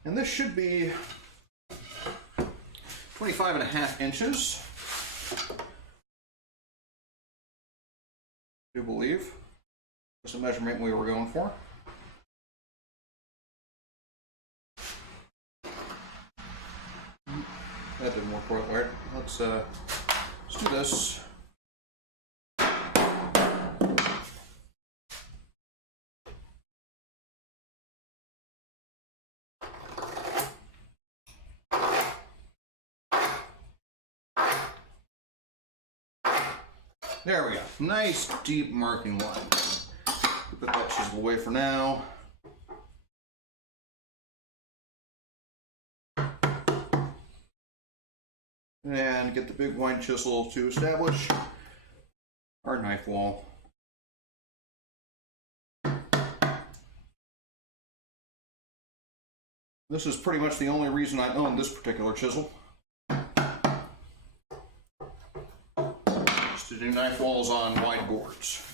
And this should be 25.5 inches. I do believe that's the measurement we were going for. That didn't work quite right. Let's do this. There we go. Nice deep marking line. Put that chisel away for now. And get the big wide chisel to establish our knife wall. This is pretty much the only reason I own this particular chisel. Just to do knife walls on wide boards.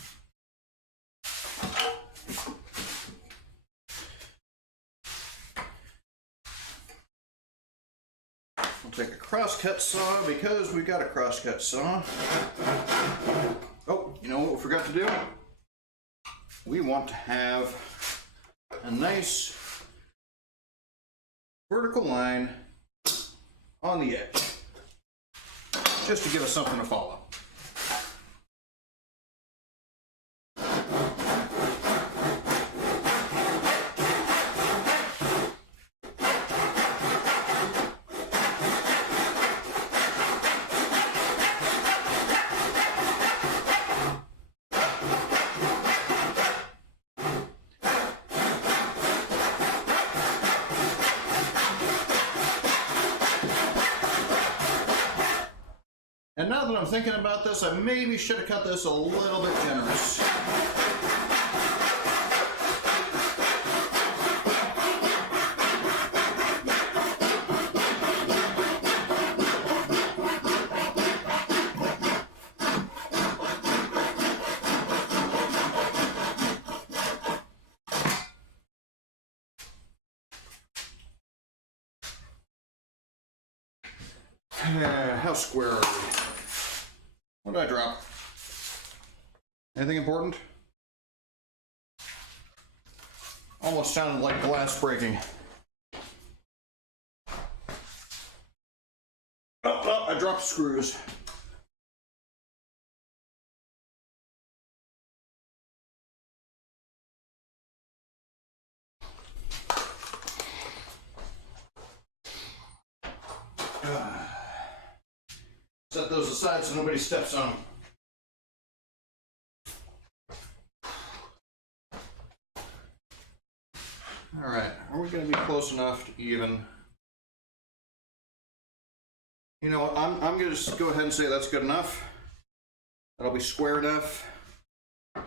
We'll take a crosscut saw because we got a crosscut saw. Oh, you know what we forgot to do? We want to have a nice vertical line on the edge, just to give us something to follow. And now that I'm thinking about this, I maybe should have cut this a little bit generous. How square are we? What did I drop? Anything important? Almost sounded like glass breaking. Oh, I dropped screws. Set those aside so nobody steps on them. All right, are we going to be close enough to even? You know what, I'm going to just go ahead and say that's good enough. That'll be square enough. How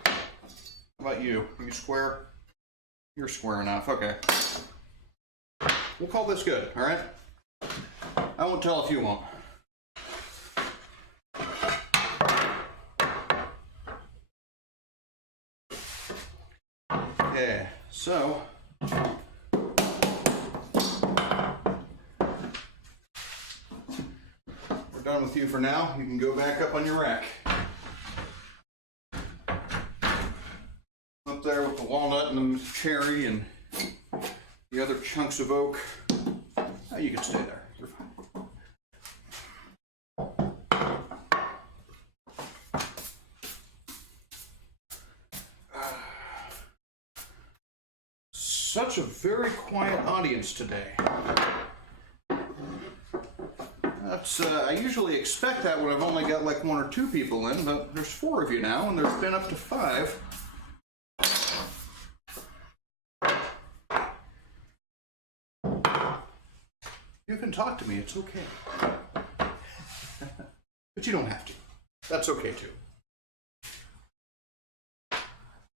about you? Are you square? You're square enough, okay. We'll call this good, all right? I won't tell if you won't. Okay, so we're done with you for now. You can go back up on your rack. Up there with the walnut and the cherry and the other chunks of oak. Oh, you can stay there. You're fine. Such a very quiet audience today. That's I usually expect that when I've only got like 1 or 2 people in, but there's 4 of you now, and there's been up to 5. You can talk to me, it's okay. But you don't have to. That's okay too.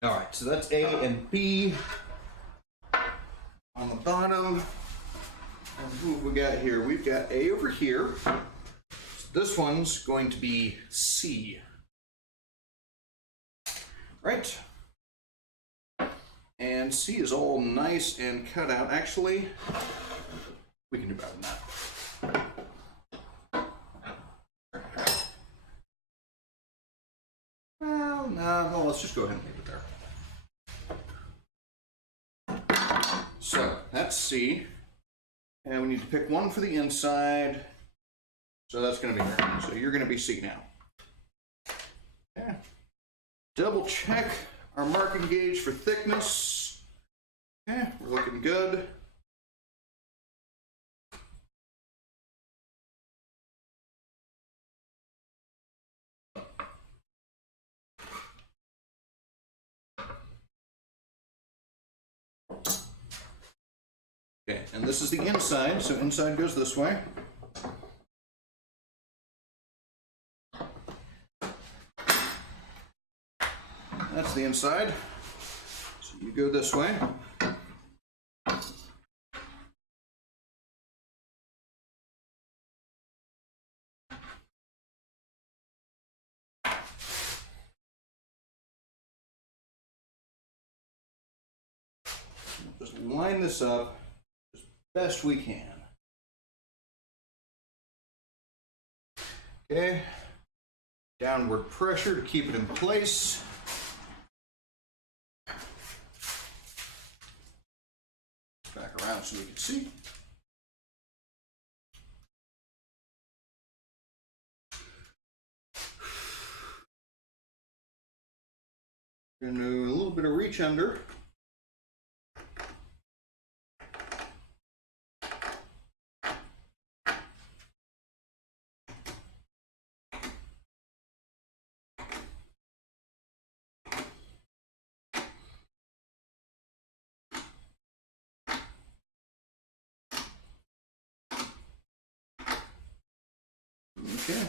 All right, so that's A and B. On the bottom, and who have we got here? We've got A over here. So this one's going to be C. Right? And C is all nice and cut out. Actually, we can do better than that. let's just go ahead and leave it there. So that's C. And we need to pick one for the inside. So that's going to be her. So you're going to be C now. Yeah. Double check our marking gauge for thickness. Yeah, we're looking good. Okay, and this is the inside, so inside goes this way. That's the inside. So you go this way. Just line this up as best we can. Okay. Downward pressure to keep it in place. Back around so we can see. Gonna do a little bit of reach under. Okay,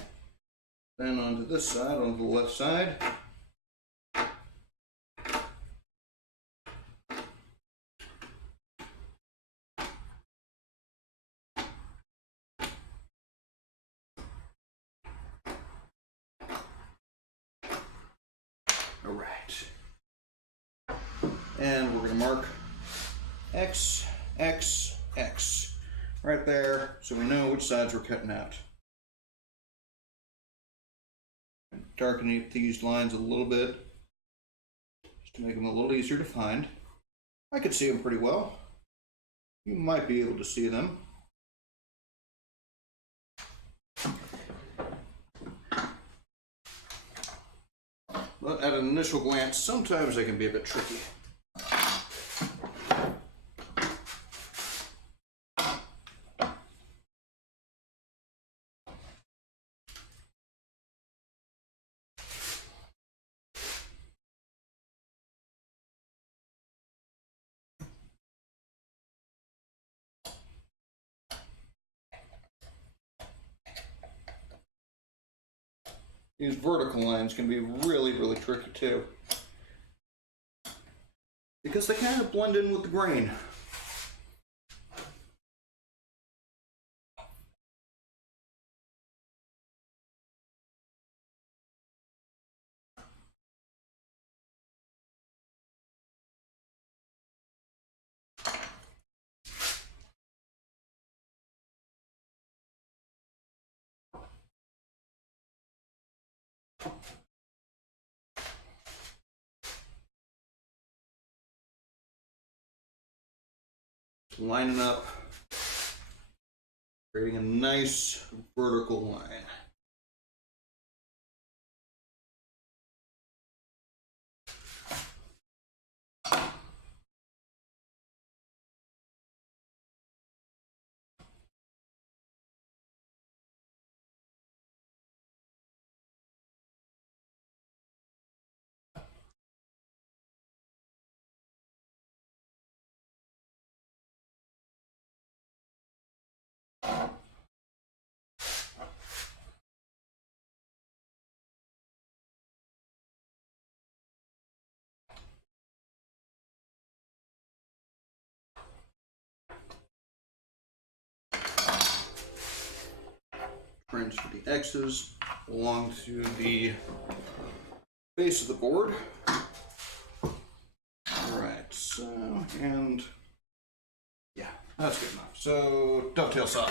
then onto this side, onto the left side. All right, and we're going to mark X, X, X right there so we know which sides we're cutting out. Darken these lines a little bit just to make them a little easier to find. I could see them pretty well. You might be able to see them. But at an initial glance, sometimes they can be a bit tricky. These vertical lines can be really, really tricky too, because they kind of blend in with the grain. Lining up, creating a nice vertical line. Transfer the X's along to the base of the board. Alright, so, and yeah, that's good enough. So, dovetail saw.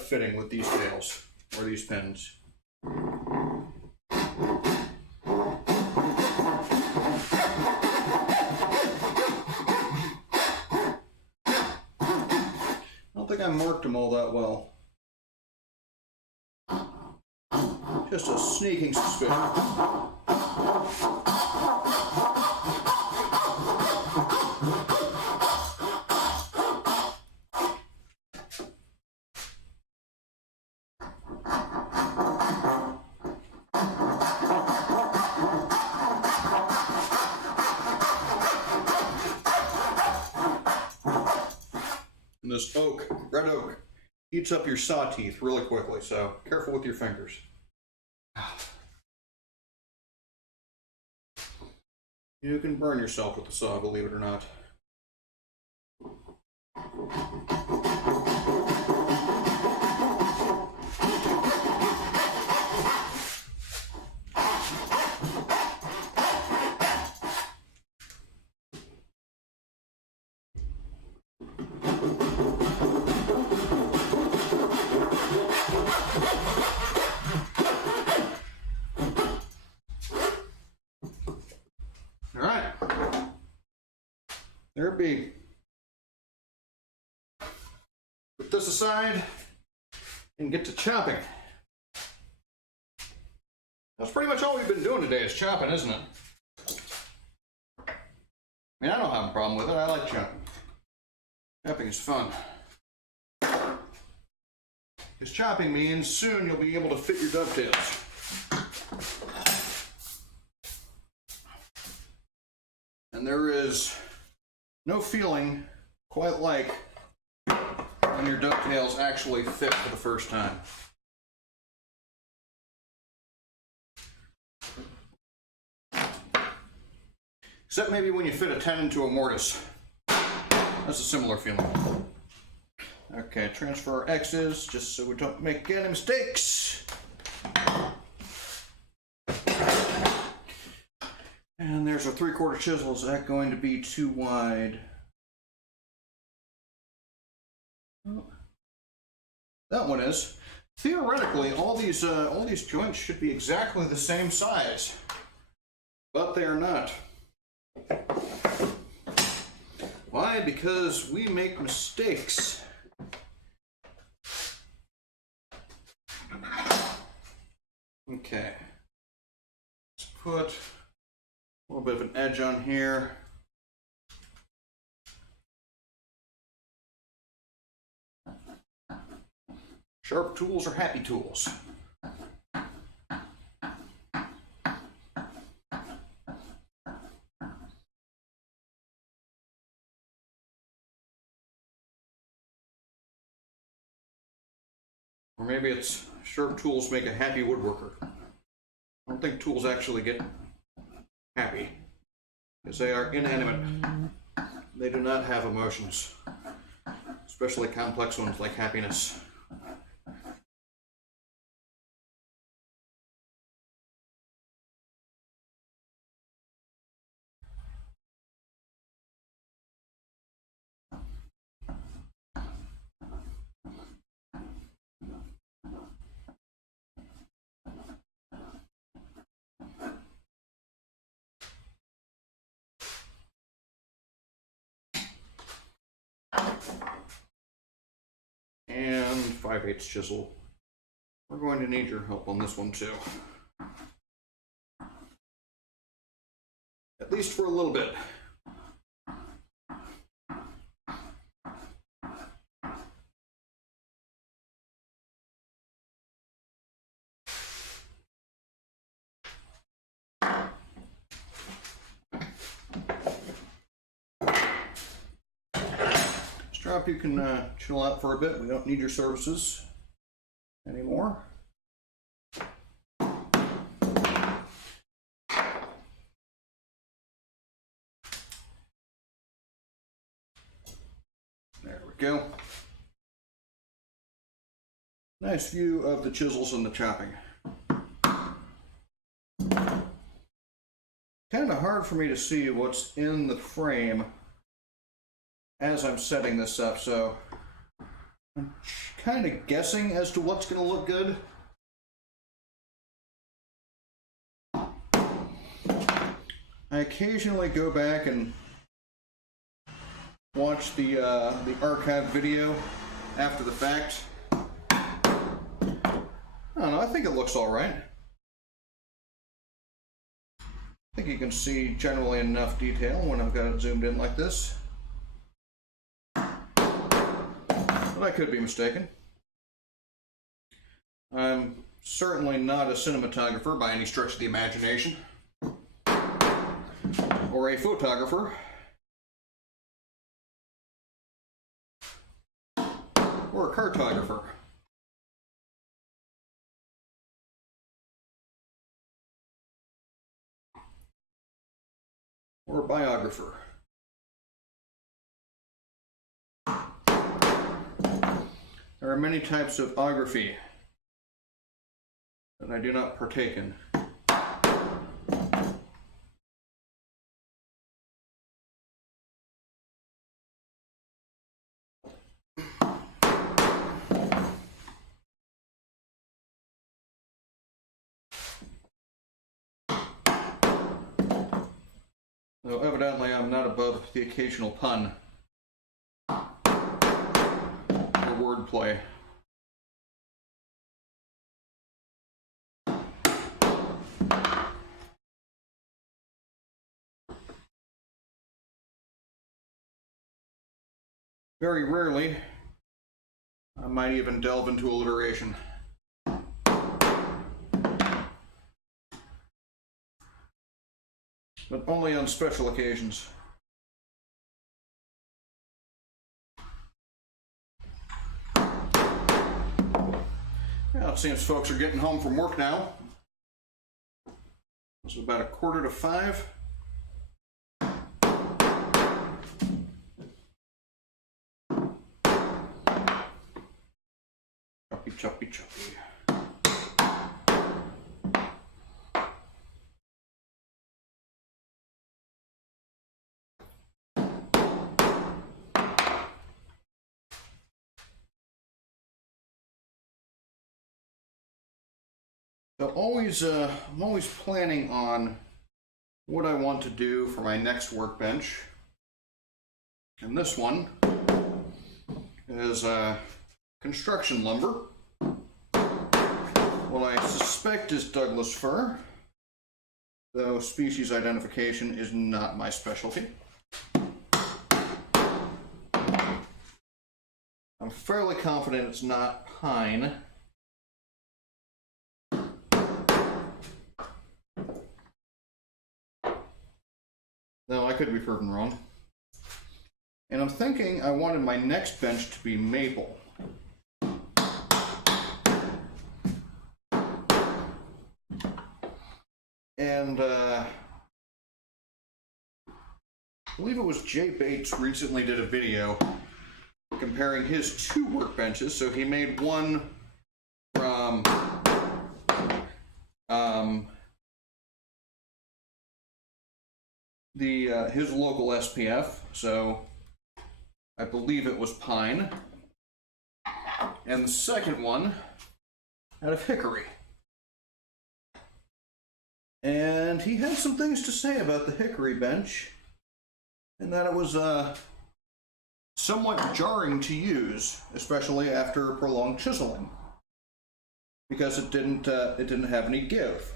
fitting with these tails or these pins. I marked them all that well. Just a sneaking suspicion. And this oak, red oak, eats up your saw teeth really quickly, so careful with your fingers. You can burn yourself with the saw, believe it or not. There it be. Put this aside and get to chopping. That's pretty much all we've been doing today is chopping, isn't it? I mean, I don't have a problem with it. I like chopping. Chopping is fun. Because chopping means soon you'll be able to fit your dovetails. And there is no feeling quite like when your dovetails actually fit for the first time. Except maybe when you fit a 10 into a mortise. That's a similar feeling. Okay, transfer our X's just so we don't make any mistakes. And there's our 3/4 chisel. Is that going to be too wide? Oh, that one is. Theoretically, all these joints should be exactly the same size, but they are not. Why? Because we make mistakes. Okay. Let's put a little bit of an edge on here. Sharp tools are happy tools. Or maybe it's sharp tools make a happy woodworker. I don't think tools actually get happy, because they are inanimate. They do not have emotions, especially complex ones like happiness. And 5/8 chisel. We're going to need your help on this one too. At least for a little bit. Strap, you can chill out for a bit. We don't need your services anymore. There we go. Nice view of the chisels and the chopping. Kind of hard for me to see what's in the frame as I'm setting this up, so I'm kind of guessing as to what's going to look good. I occasionally go back and watch the archive video after the fact. I don't know, I think it looks all right. I think you can see generally enough detail when I've got it zoomed in like this. But I could be mistaken. I'm certainly not a cinematographer by any stretch of the imagination, or a photographer, or a cartographer. Or a biographer. There are many types of ography that I do not partake in. Though evidently I'm not above the occasional pun or wordplay. Very rarely, I might even delve into alliteration. But only on special occasions. Well, it seems folks are getting home from work now. It's about 4:45. Choppy, choppy, choppy. So I'm always planning on what I want to do for my next workbench. And this one is construction lumber. What I suspect is Douglas fir, though species identification is not my specialty. I'm fairly confident it's not pine. No, I could be proven wrong. And I'm thinking I wanted my next bench to be maple. And I believe it was Jay Bates recently did a video comparing his two workbenches. So he made one from his local SPF, so I believe it was pine, and the second one out of hickory. And he had some things to say about the hickory bench, and that it was somewhat jarring to use, especially after prolonged chiseling, because it didn't have any give.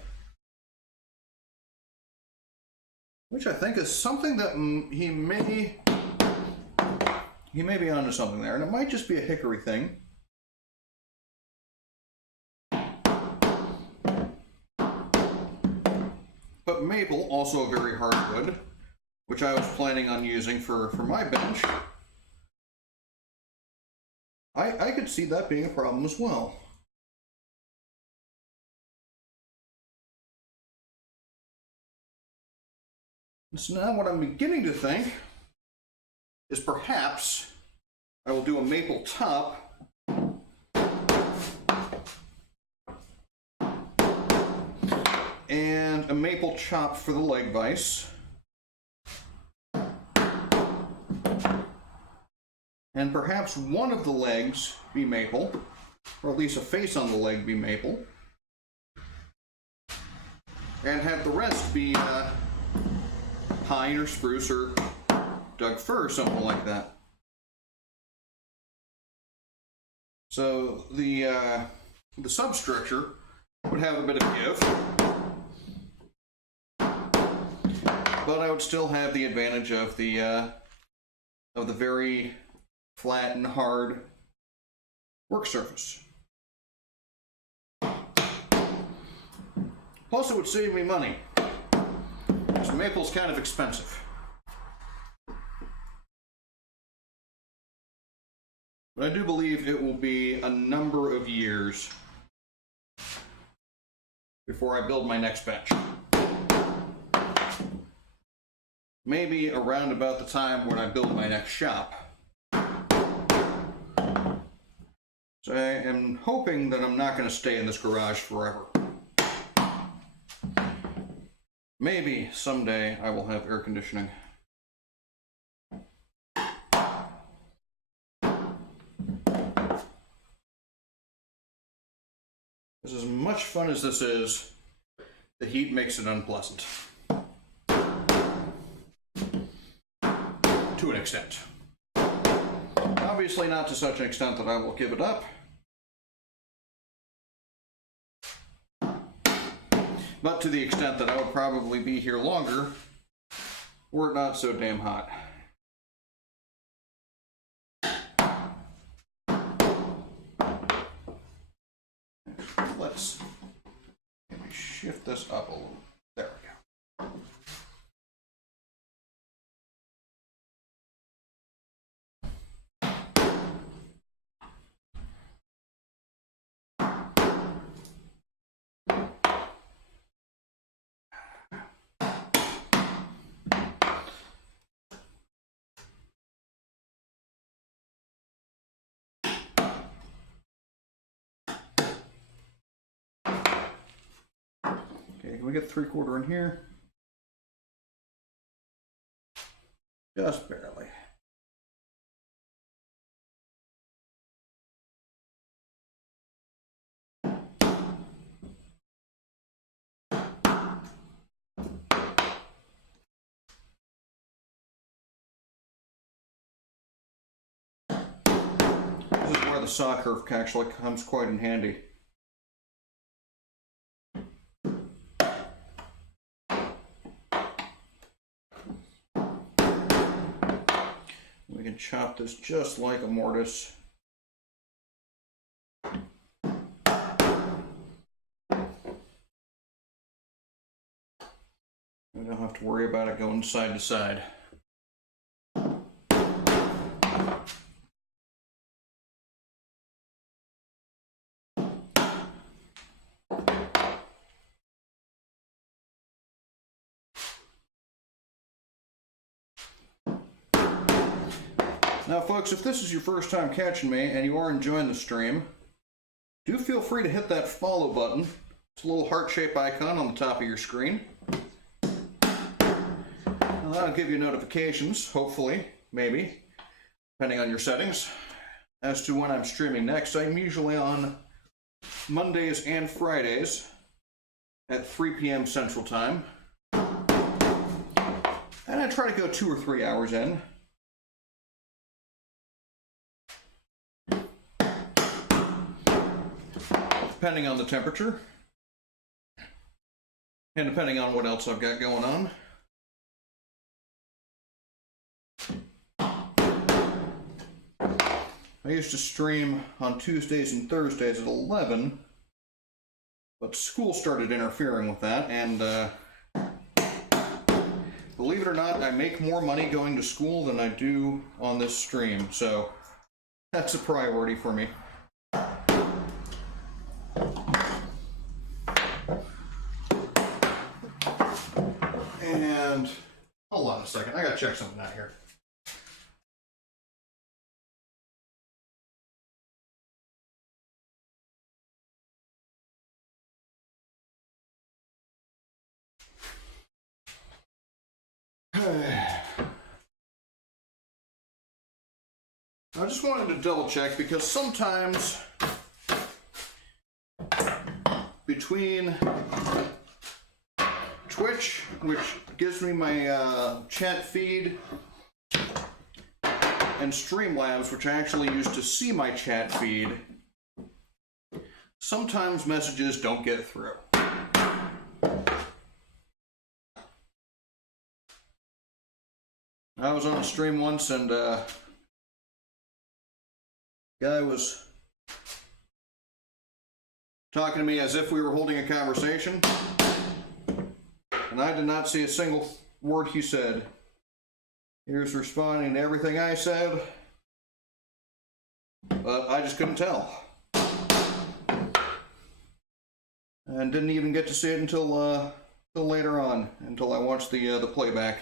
Which I think is something that he may be onto something there, and it might just be a hickory thing. But maple, also a very hard wood, which I was planning on using for my bench. I could see that being a problem as well. So now what I'm beginning to think is perhaps I will do a maple top and a maple chop for the leg vise, and perhaps one of the legs be maple, or at least a face on the leg be maple, and have the rest be pine or spruce or Doug fir, something like that. So the substructure would have a bit of give, but I would still have the advantage of the very flat and hard work surface. Plus, it would save me money, because maple's kind of expensive. But I do believe it will be a number of years before I build my next bench. Maybe around about the time when I build my next shop. So I am hoping that I'm not going to stay in this garage forever. Maybe someday I will have air conditioning. As much fun as this is, the heat makes it unpleasant. To an extent. Obviously not to such an extent that I will give it up. But to the extent that I would probably be here longer, were it not so damn hot. Let's maybe shift this up a little. There we go. Okay, can we get 3/4 in here? Just barely. This is where the saw curve actually comes quite in handy. We can chop this just like a mortise. We don't have to worry about it going side to side. Now folks, if this is your first time catching me and you are enjoying the stream, do feel free to hit that follow button. It's a little heart-shaped icon on the top of your screen. That'll give you notifications, hopefully, maybe, depending on your settings, as to when I'm streaming next. I'm usually on Mondays and Fridays at 3 p.m. Central Time. And I try to go 2 or 3 hours in. Depending on the temperature. And depending on what else I've got going on. I used to stream on Tuesdays and Thursdays at 11, but school started interfering with that, and believe it or not, I make more money going to school than I do on this stream, so that's a priority for me. And hold on a second, I gotta check something out here. I just wanted to double check because sometimes between Twitch, which gives me my chat feed, and Streamlabs, which I actually use to see my chat feed, sometimes messages don't get through. I was on a stream once and guy was talking to me as if we were holding a conversation, and I did not see a single word he said. He was responding to everything I said, but I just couldn't tell. And didn't even get to see it until later on, until I watched the playback.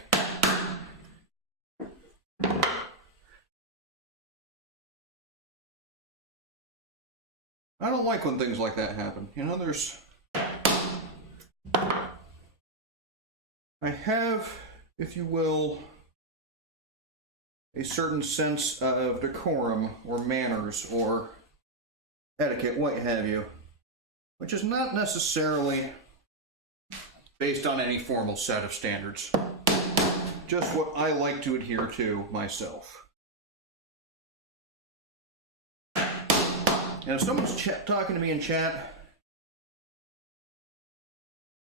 I don't like when things like that happen. You know, I have, if you will, a certain sense of decorum or manners or etiquette, what have you, which is not necessarily based on any formal set of standards. Just what I like to adhere to myself. And if someone's talking to me in chat,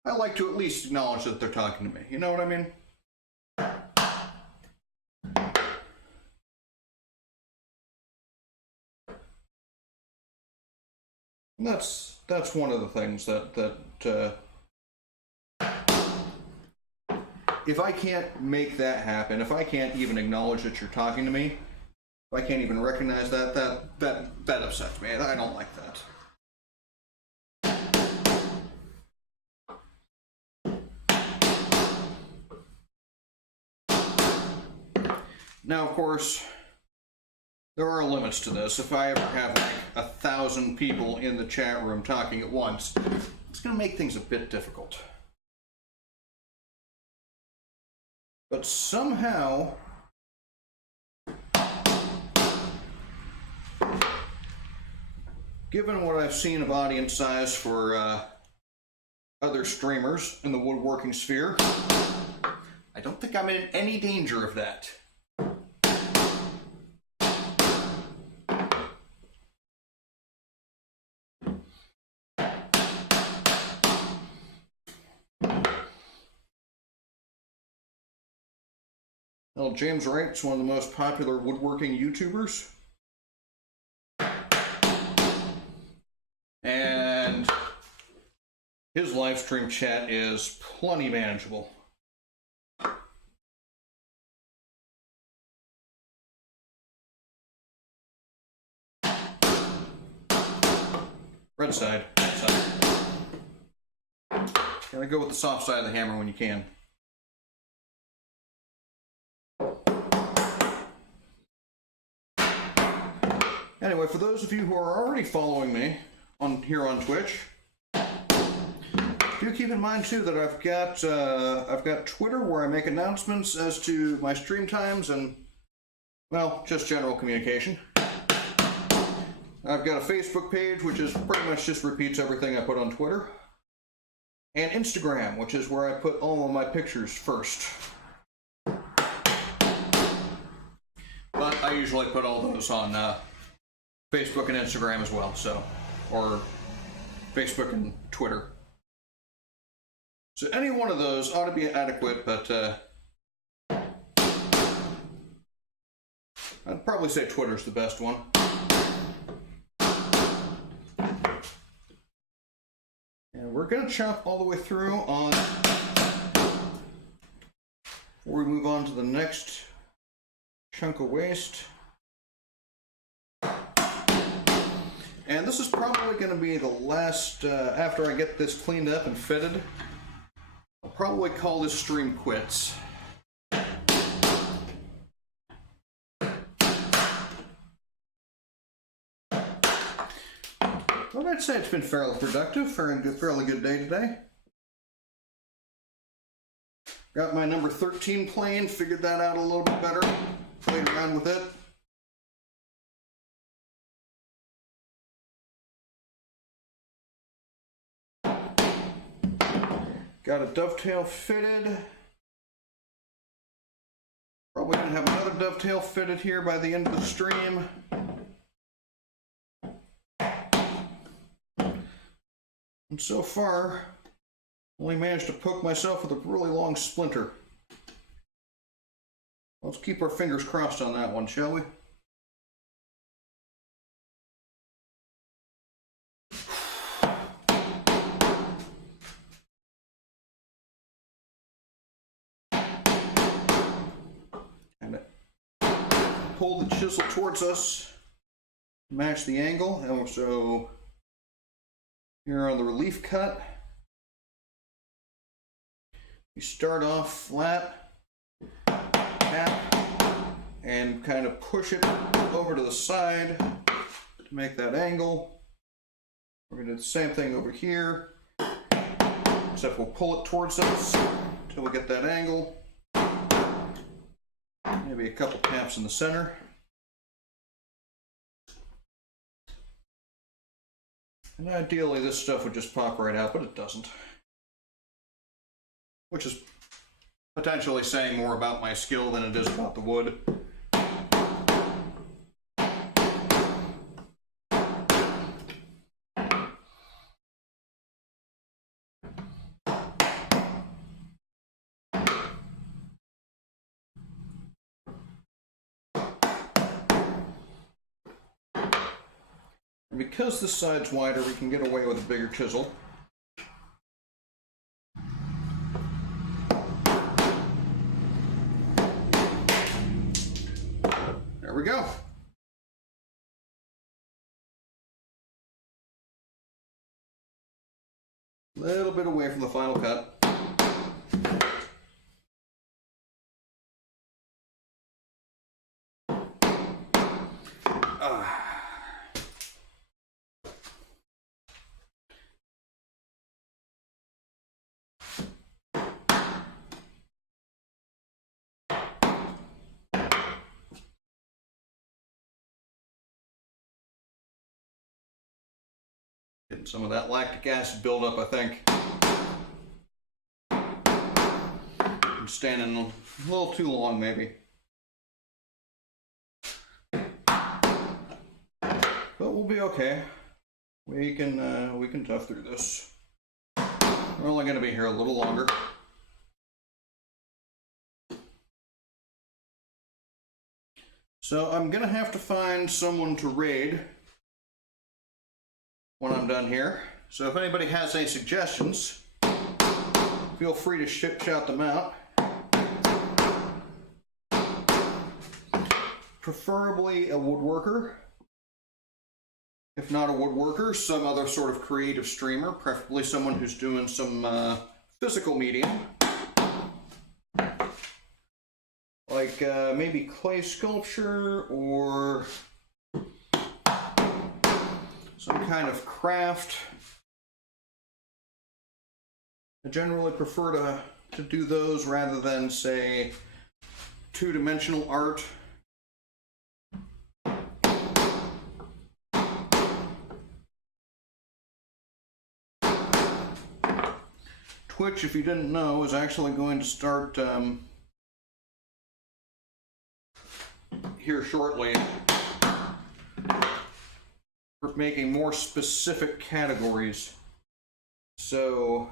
I like to at least acknowledge that they're talking to me. You know what I mean? And that's one of the things that if I can't make that happen, if I can't even acknowledge that you're talking to me, if I can't even recognize that upsets me. I don't like that. Now, of course, there are limits to this. If I ever have like 1,000 people in the chat room talking at once, it's going to make things a bit difficult. But somehow, given what I've seen of audience size for other streamers in the woodworking sphere, I don't think I'm in any danger of that. Well, James Wright's one of the most popular woodworking YouTubers. And his live stream chat is plenty manageable. Red side. Gotta go with the soft side of the hammer when you can. Anyway, for those of you who are already following me here on Twitch, do keep in mind too that I've got Twitter where I make announcements as to my stream times and, well, just general communication. I've got a Facebook page which is pretty much just repeats everything I put on Twitter, and Instagram, which is where I put all of my pictures first. But I usually put all those on Facebook and Instagram as well, so, or Facebook and Twitter. So any one of those ought to be adequate, but I'd probably say Twitter's the best one. And we're going to chop all the way through on, before we move on to the next chunk of waste. And this is probably going to be the last, after I get this cleaned up and fitted, I'll probably call this stream quits. Well, I'd say it's been fairly productive, fairly good day today. Got my number 13 plane, figured that out a little bit better, played around with it. Got a dovetail fitted. Probably gonna have another dovetail fitted here by the end of the stream. And so far, only managed to poke myself with a really long splinter. Let's keep our fingers crossed on that one, shall we? And pull the chisel towards us, match the angle, and so here on the relief cut, you start off flat, tap, and kind of push it over to the side to make that angle. We're going to do the same thing over here, except we'll pull it towards us until we get that angle. Maybe a couple taps in the center. And ideally this stuff would just pop right out, but it doesn't. Which is potentially saying more about my skill than it is about the wood. And because this side's wider, we can get away with a bigger chisel. There we go. A little bit away from the final cut. Getting some of that lactic acid buildup, I think. I'm standing a little too long, maybe. But we'll be okay. We can tough through this. We're only going to be here a little longer. So I'm going to have to find someone to raid when I'm done here. So if anybody has any suggestions, feel free to shout them out. Preferably a woodworker. If not a woodworker, some other sort of creative streamer, preferably someone who's doing some physical medium. Like maybe clay sculpture or some kind of craft. I generally prefer to do those rather than, say, two-dimensional art. Twitch, if you didn't know, is actually going to start here shortly. We're making more specific categories. So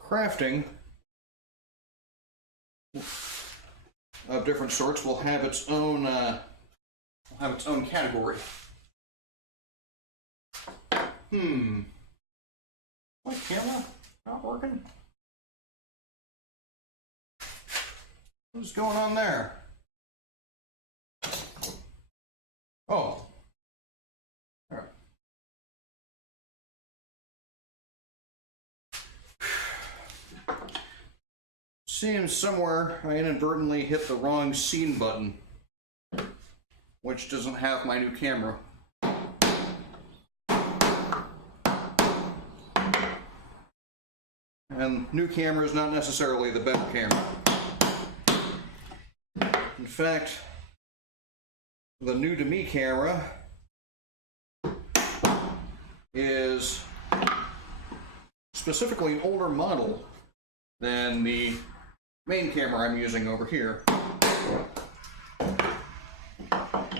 crafting of different sorts will have its own category. My camera not working? What's going on there? Oh. All right. Seems somewhere I inadvertently hit the wrong scene button, which doesn't have my new camera. And new camera is not necessarily the better camera. In fact, the new to me camera is specifically an older model than the main camera I'm using over here.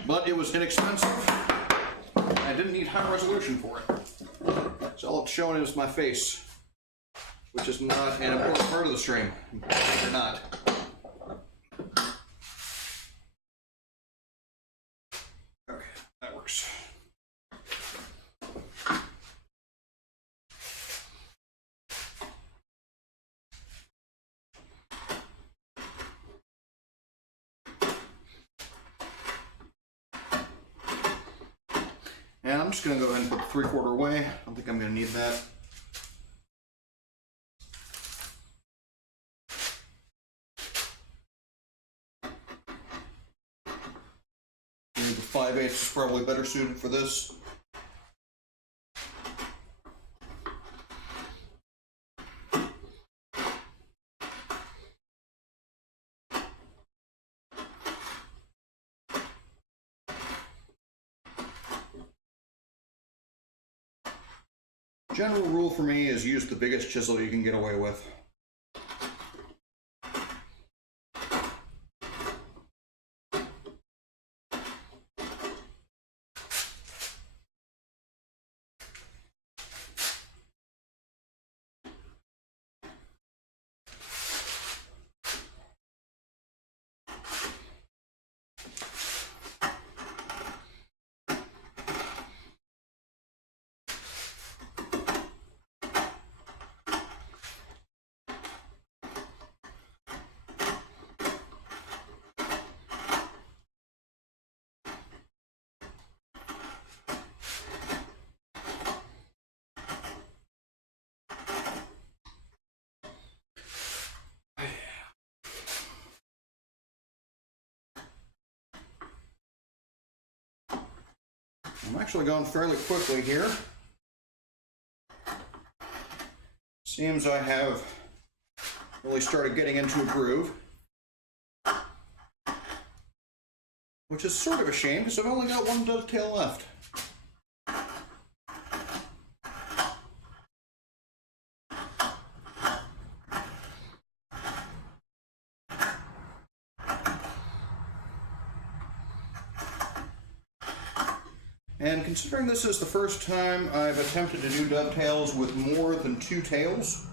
But it was inexpensive. I didn't need high resolution for it. So all it's showing is my face, which is not an important part of the stream. Or not. Okay, that works. And I'm just going to go ahead and put 3/4 away. I don't think I'm going to need that. And the 5/8 is probably better suited for this. General rule for me is use the biggest chisel you can get away with. I'm actually going fairly quickly here. Seems I have really started getting into a groove, which is sort of a shame because I've only got one dovetail left. And considering this is the first time I've attempted to do dovetails with more than 2 tails,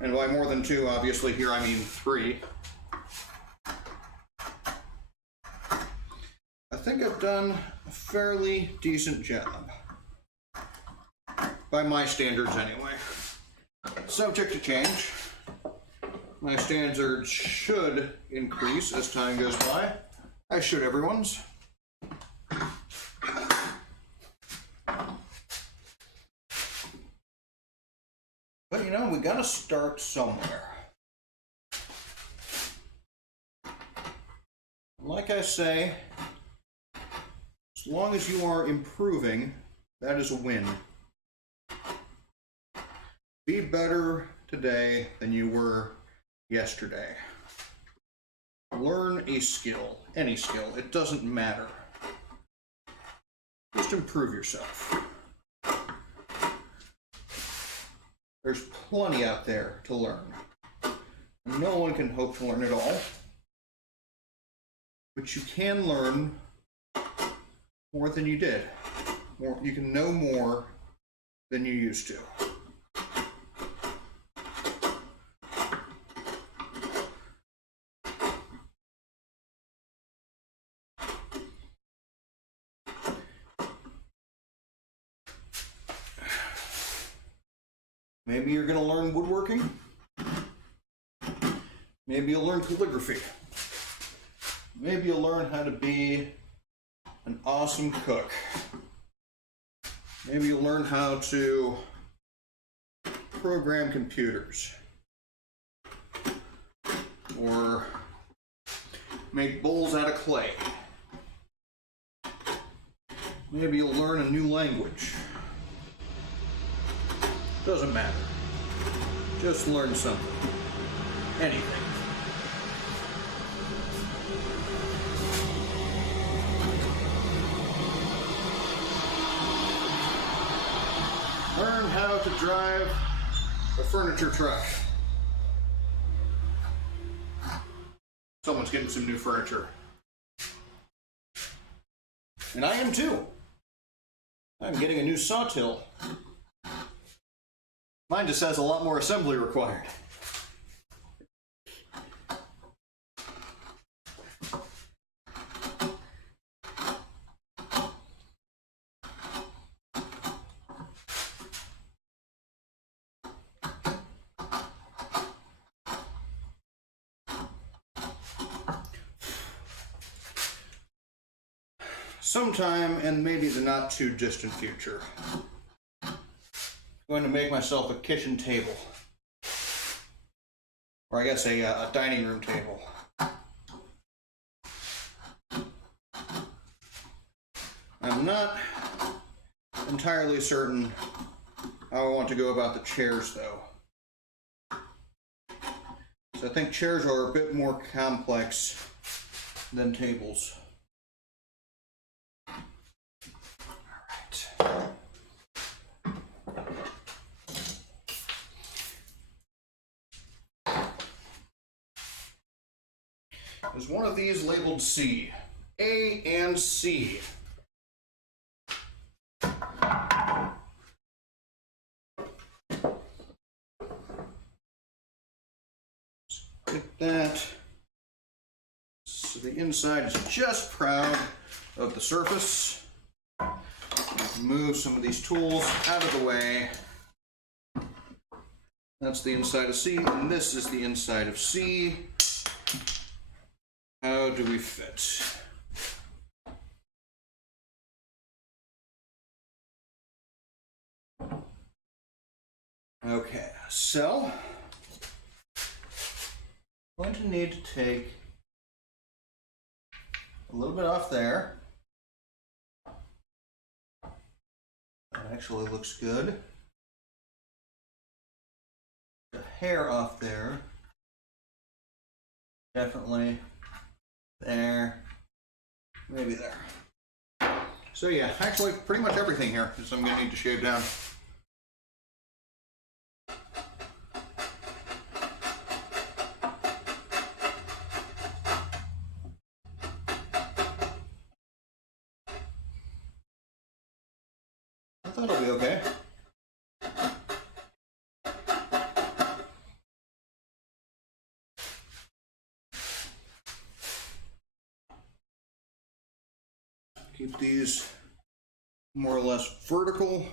and by more than 2, obviously here I mean 3, I think I've done a fairly decent job. By my standards anyway. Subject to change. My standards should increase as time goes by, as should everyone's. But you know, we gotta start somewhere. Like I say, as long as you are improving, that is a win. Be better today than you were yesterday. Learn a skill, any skill, it doesn't matter. Just improve yourself. There's plenty out there to learn. No one can hope to learn it all. But you can learn more than you did. You can know more than you used to. Maybe you're going to learn woodworking. Maybe you'll learn calligraphy. Maybe you'll learn how to be an awesome cook. Maybe you'll learn how to program computers. Or make bowls out of clay. Maybe you'll learn a new language. Doesn't matter. Just learn something. Anything. learn how to drive a furniture truck. Someone's getting some new furniture. And I am too. I'm getting a new sawtill. Mine just has a lot more assembly required. Sometime in maybe the not too distant future, I'm going to make myself a kitchen table, or I guess a dining room table. I'm not entirely certain how I want to go about the chairs though. So I think chairs are a bit more complex than tables. There's one of these labeled C. A and C. Get that. So the inside is just proud of the surface. Move some of these tools out of the way. That's the inside of C, and this is the inside of C. How do we fit? Okay, so I'm going to need to take a little bit off there. That actually looks good. The hair off there. Definitely there. Maybe there. So yeah, actually pretty much everything here is I'm going to need to shave down. That'll be okay. Keep these more or less vertical.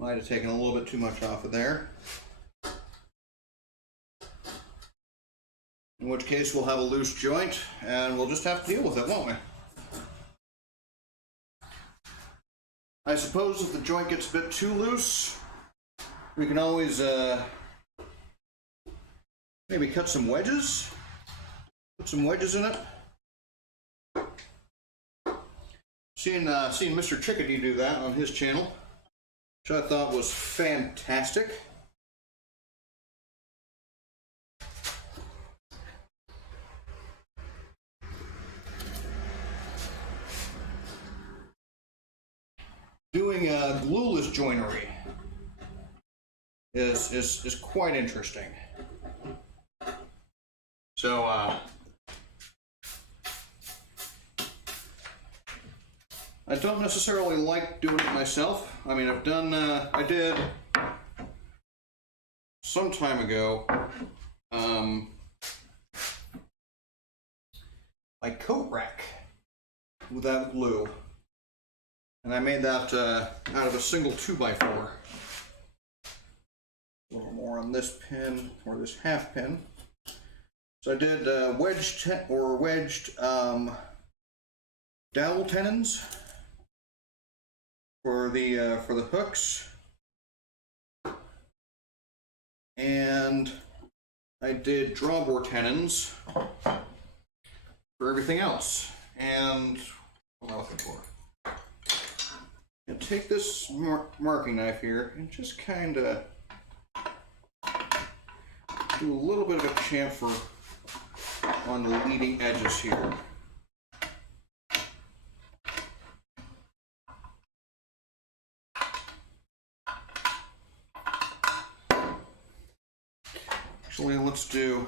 Might have taken a little bit too much off of there. In which case we'll have a loose joint and we'll just have to deal with it, won't we? I suppose if the joint gets a bit too loose, we can always maybe cut some wedges. Put some wedges in it. Seen Mr. Chickadee do that on his channel, which I thought was fantastic. Doing glueless joinery is quite interesting. So I don't necessarily like doing it myself. I mean, I've done, I did some time ago, my coat rack without glue. And I made that out of a single 2x4. A little more on this pin, or this half pin. So I did wedged dowel tenons. for the hooks, and I did drawbore tenons for everything else. And what am I looking for? And take this marking knife here and just kind of do a little bit of a chamfer on the leading edges here. Actually, let's do...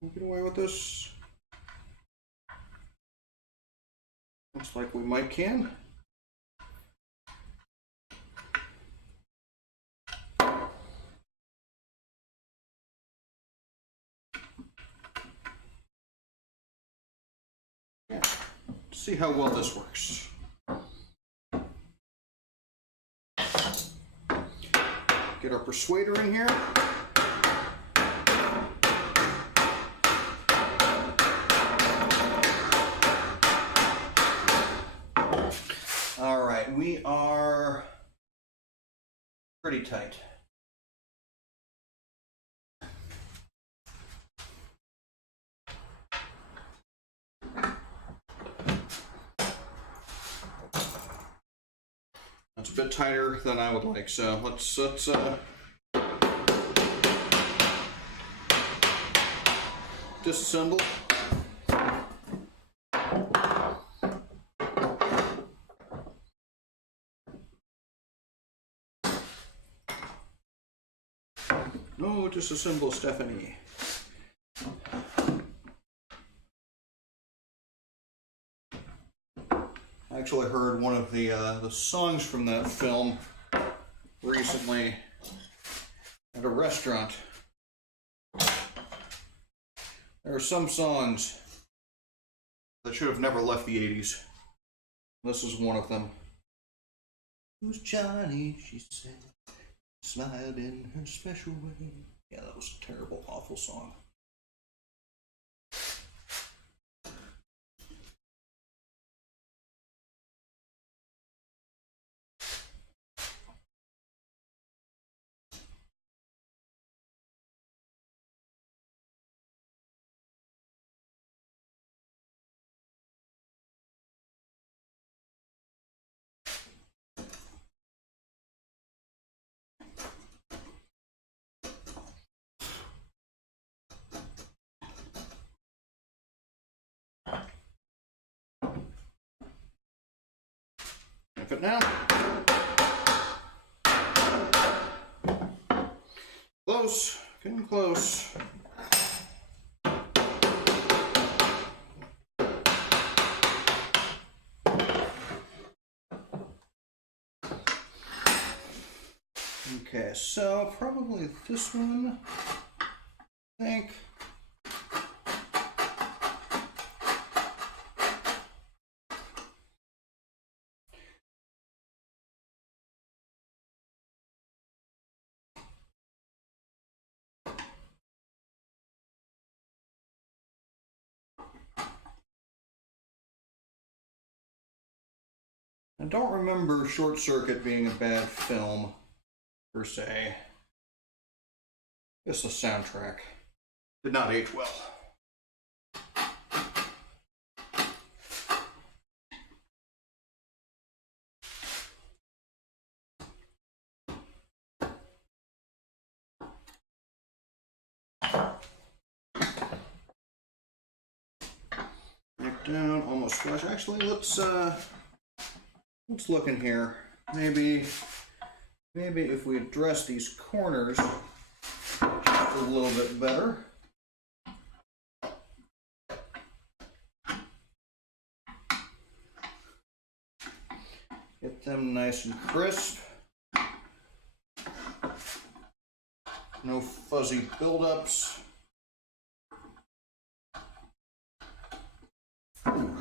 Can we get away with this? Looks like we might can. Yeah. See how well this works. Get our persuader in here. All right, we are pretty tight. That's a bit tighter than I would like, so let's disassemble. No, disassemble, Stephanie. I actually heard one of the songs from that film recently at a restaurant. There are some songs that should have never left the 80s. This is one of them. Who's Johnny? She said, smiled in her special way. Yeah, that was a terrible, awful song. It now. Close, getting close. Okay, so probably this one, I think. I don't remember Short Circuit being a bad film, per se. It's the soundtrack. Did not age well. Neck down, almost flush. Actually, let's look in here. Maybe if we address these corners a little bit better. Get them nice and crisp. No fuzzy buildups. And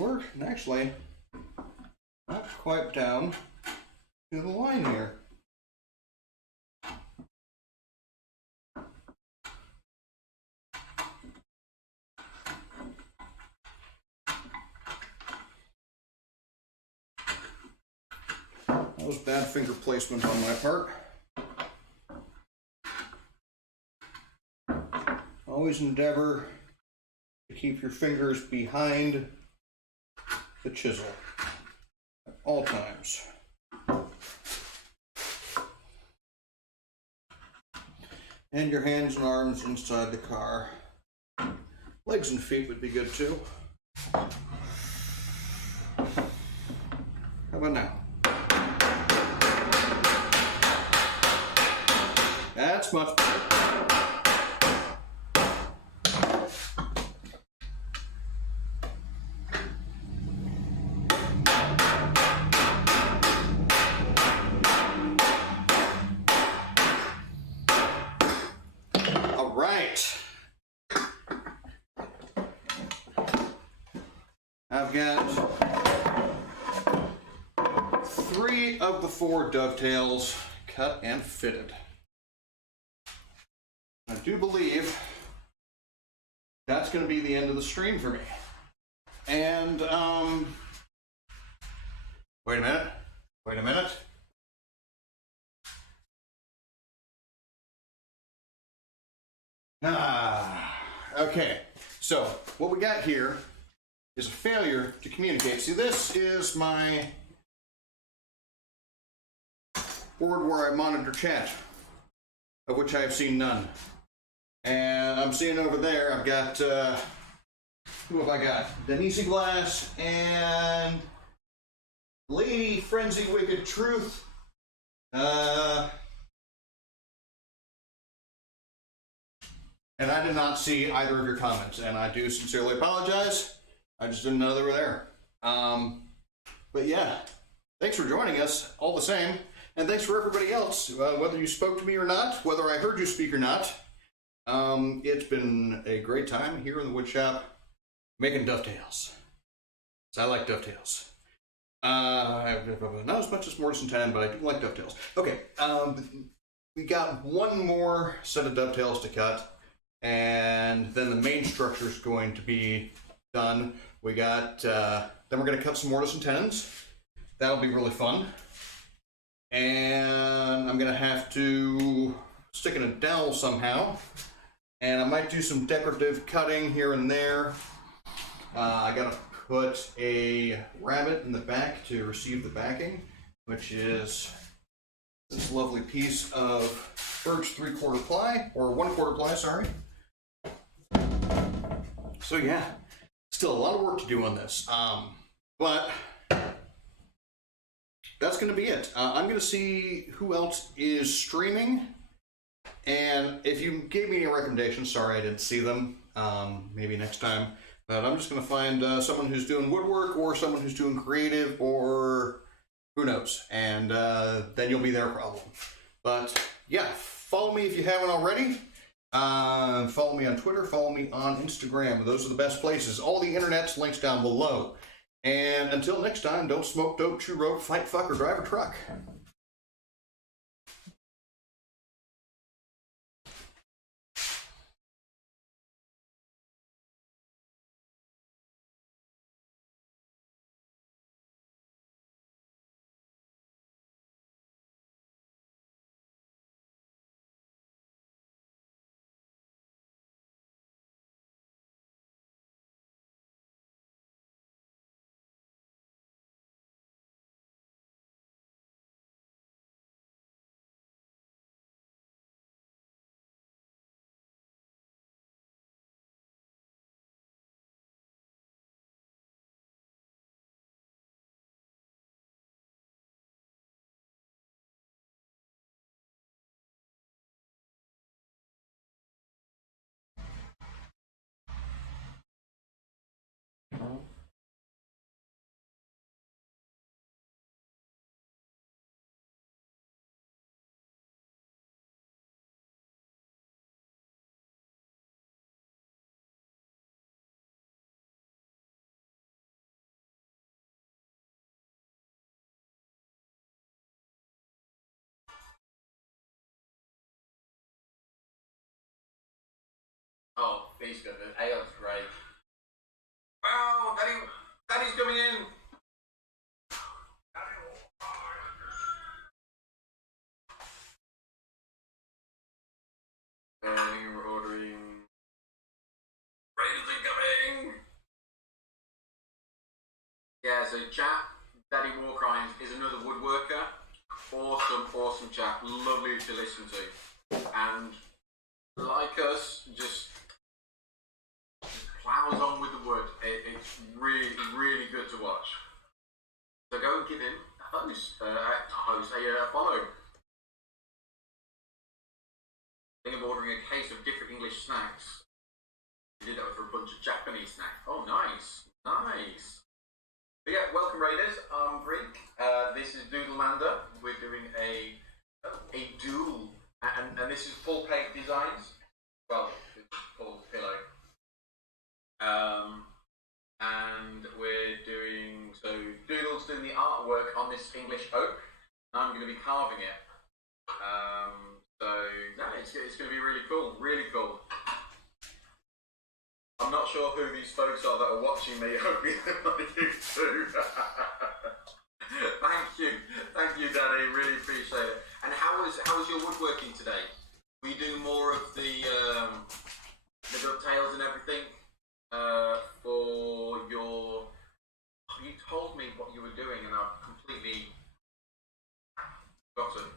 we're actually not quite down to the line here. That was bad finger placement on my part. Always endeavor to keep your fingers behind the chisel at all times. And your hands and arms inside the car. Legs and feet would be good too. How about now? That's much better. All right. I've got 3 of the 4 dovetails cut and fitted. I do believe that's going to be the end of the stream for me. And, wait a minute. Okay, so what we got here is a failure to communicate. See, this is my board where I monitor chat, of which I have seen none. And I'm seeing over there, I've got, who have I got? Denise Glass and Lady Frenzy Wicked Truth. And I did not see either of your comments, and I do sincerely apologize. I just didn't know they were there. But yeah, thanks for joining us all the same. And thanks for everybody else, whether you spoke to me or not, whether I heard you speak or not. It's been a great time here in the wood shop making dovetails. I like dovetails. Not as much as Mortise and Tenon, but I do like dovetails. Okay, we got one more set of dovetails to cut, and then the main structure is going to be done. We got, then we're going to cut some Mortise and Tenons. That'll be really fun. And I'm going to have to stick in a dowel somehow. And I might do some decorative cutting here and there. I got to put a rabbet in the back to receive the backing, which is this lovely piece of birch 3/4 ply, or 1/4 ply, sorry. So yeah, still a lot of work to do on this. But that's going to be it. I'm going to see who else is streaming. And if you gave me any recommendations, sorry I didn't see them, maybe next time. But I'm just going to find someone who's doing woodwork or someone who's doing creative or who knows. And then you'll be their problem. But yeah, follow me if you haven't already. Follow me on Twitter, follow me on Instagram. Those are the best places. All the internet's links down below. And until next time, don't smoke dope, chew rope, fight, fuck, or drive a truck. Oh, Facebook, the AO's great. Oh, Daddy's coming in. so Jack, Daddy Warcrimes is another woodworker. Awesome chap, lovely to listen to, and like us, just plows on with the wood. It's really good to watch. So go and give him a follow. I think I'm ordering a case of different English snacks. We did that for a bunch of Japanese snacks. Oh, nice. But yeah, welcome Raiders. I'm Greek. This is Doodlemander. We're doing a duel, and this is full page designs. Well, it's full pillow. And we're doing, so Doodle's doing the artwork on this English oak. I'm going to be carving it. So yeah, it's going to be really cool. I'm not sure who these folks are that are watching me. Hope you too. Thank you, Danny. Really appreciate it. And how was your woodworking today? Were you doing more of the dovetails and everything for your? You told me what you were doing, and I've completely forgotten.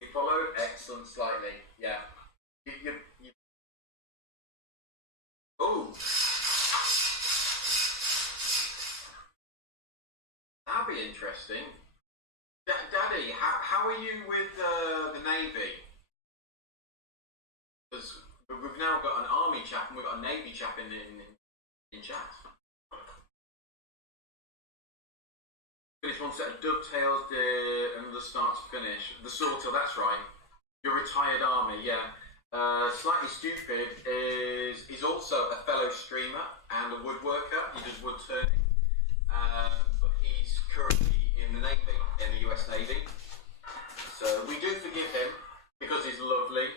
You followed? Excellent, slightly. Yeah. You. Oh. That'd be interesting. Daddy, how are you with the Navy? Because we've now got an Army chap and we've got a Navy chap in chat. Finish one set of dovetails, another start to finish. The sorter, that's right. Your retired Army, yeah. Slightly Stupid is also a fellow streamer and a woodworker. He does wood turning. But he's currently in the Navy, in the US Navy. So we do forgive him because he's lovely.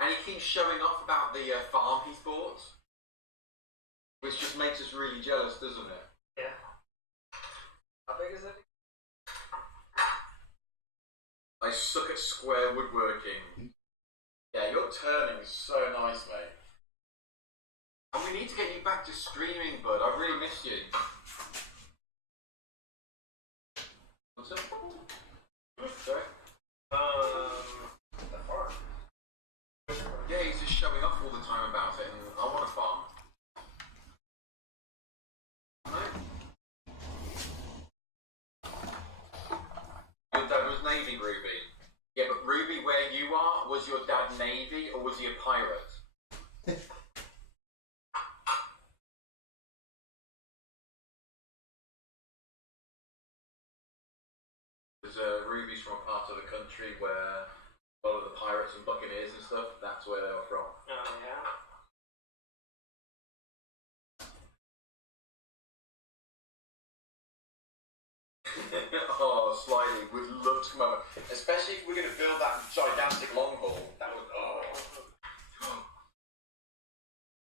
And he keeps showing off about the farm he's bought, which just makes us really jealous, doesn't it? Yeah. How big is it? I suck at square woodworking. Yeah, your turning is so nice, mate. And we need to get you back to streaming, bud. I've really missed you. What's up? Sorry? The farm. Yeah, he's just showing off all the time about it, and I want a farm. Your dad was Navy, Ruby. Yeah, but Ruby, where you are, was your dad Navy or was he a pirate? Because Ruby's from a part of the country where a lot of the pirates and buccaneers and stuff, that's where they were from. Oh, yeah? Oh, slightly. We'd love to come over. Especially if we're going to build that gigantic long haul. That would. Oh.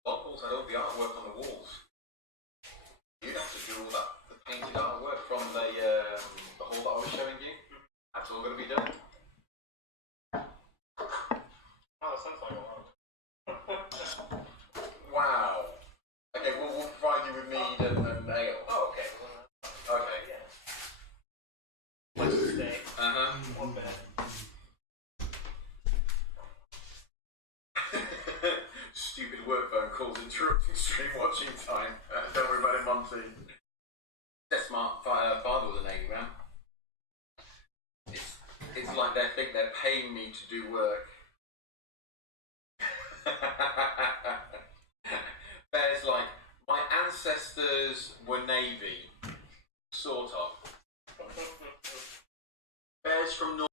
Long hauls had all the artwork on the walls. You'd have to do all that, the painted artwork from the hall that I was showing you. That's all going to be done. Oh, that sounds like a lot. Wow. Okay, we'll provide you with mead and ale. Oh, okay. Okay. Yeah. Place to stay. Uh-huh. One bed. Stupid work phone calls interrupting stream watching time. Don't worry about it, Monty. That smart father was a Navy man. It's like they think they're paying me to do work. Bear's like, my ancestors were Navy. Sort of. Bear's from North.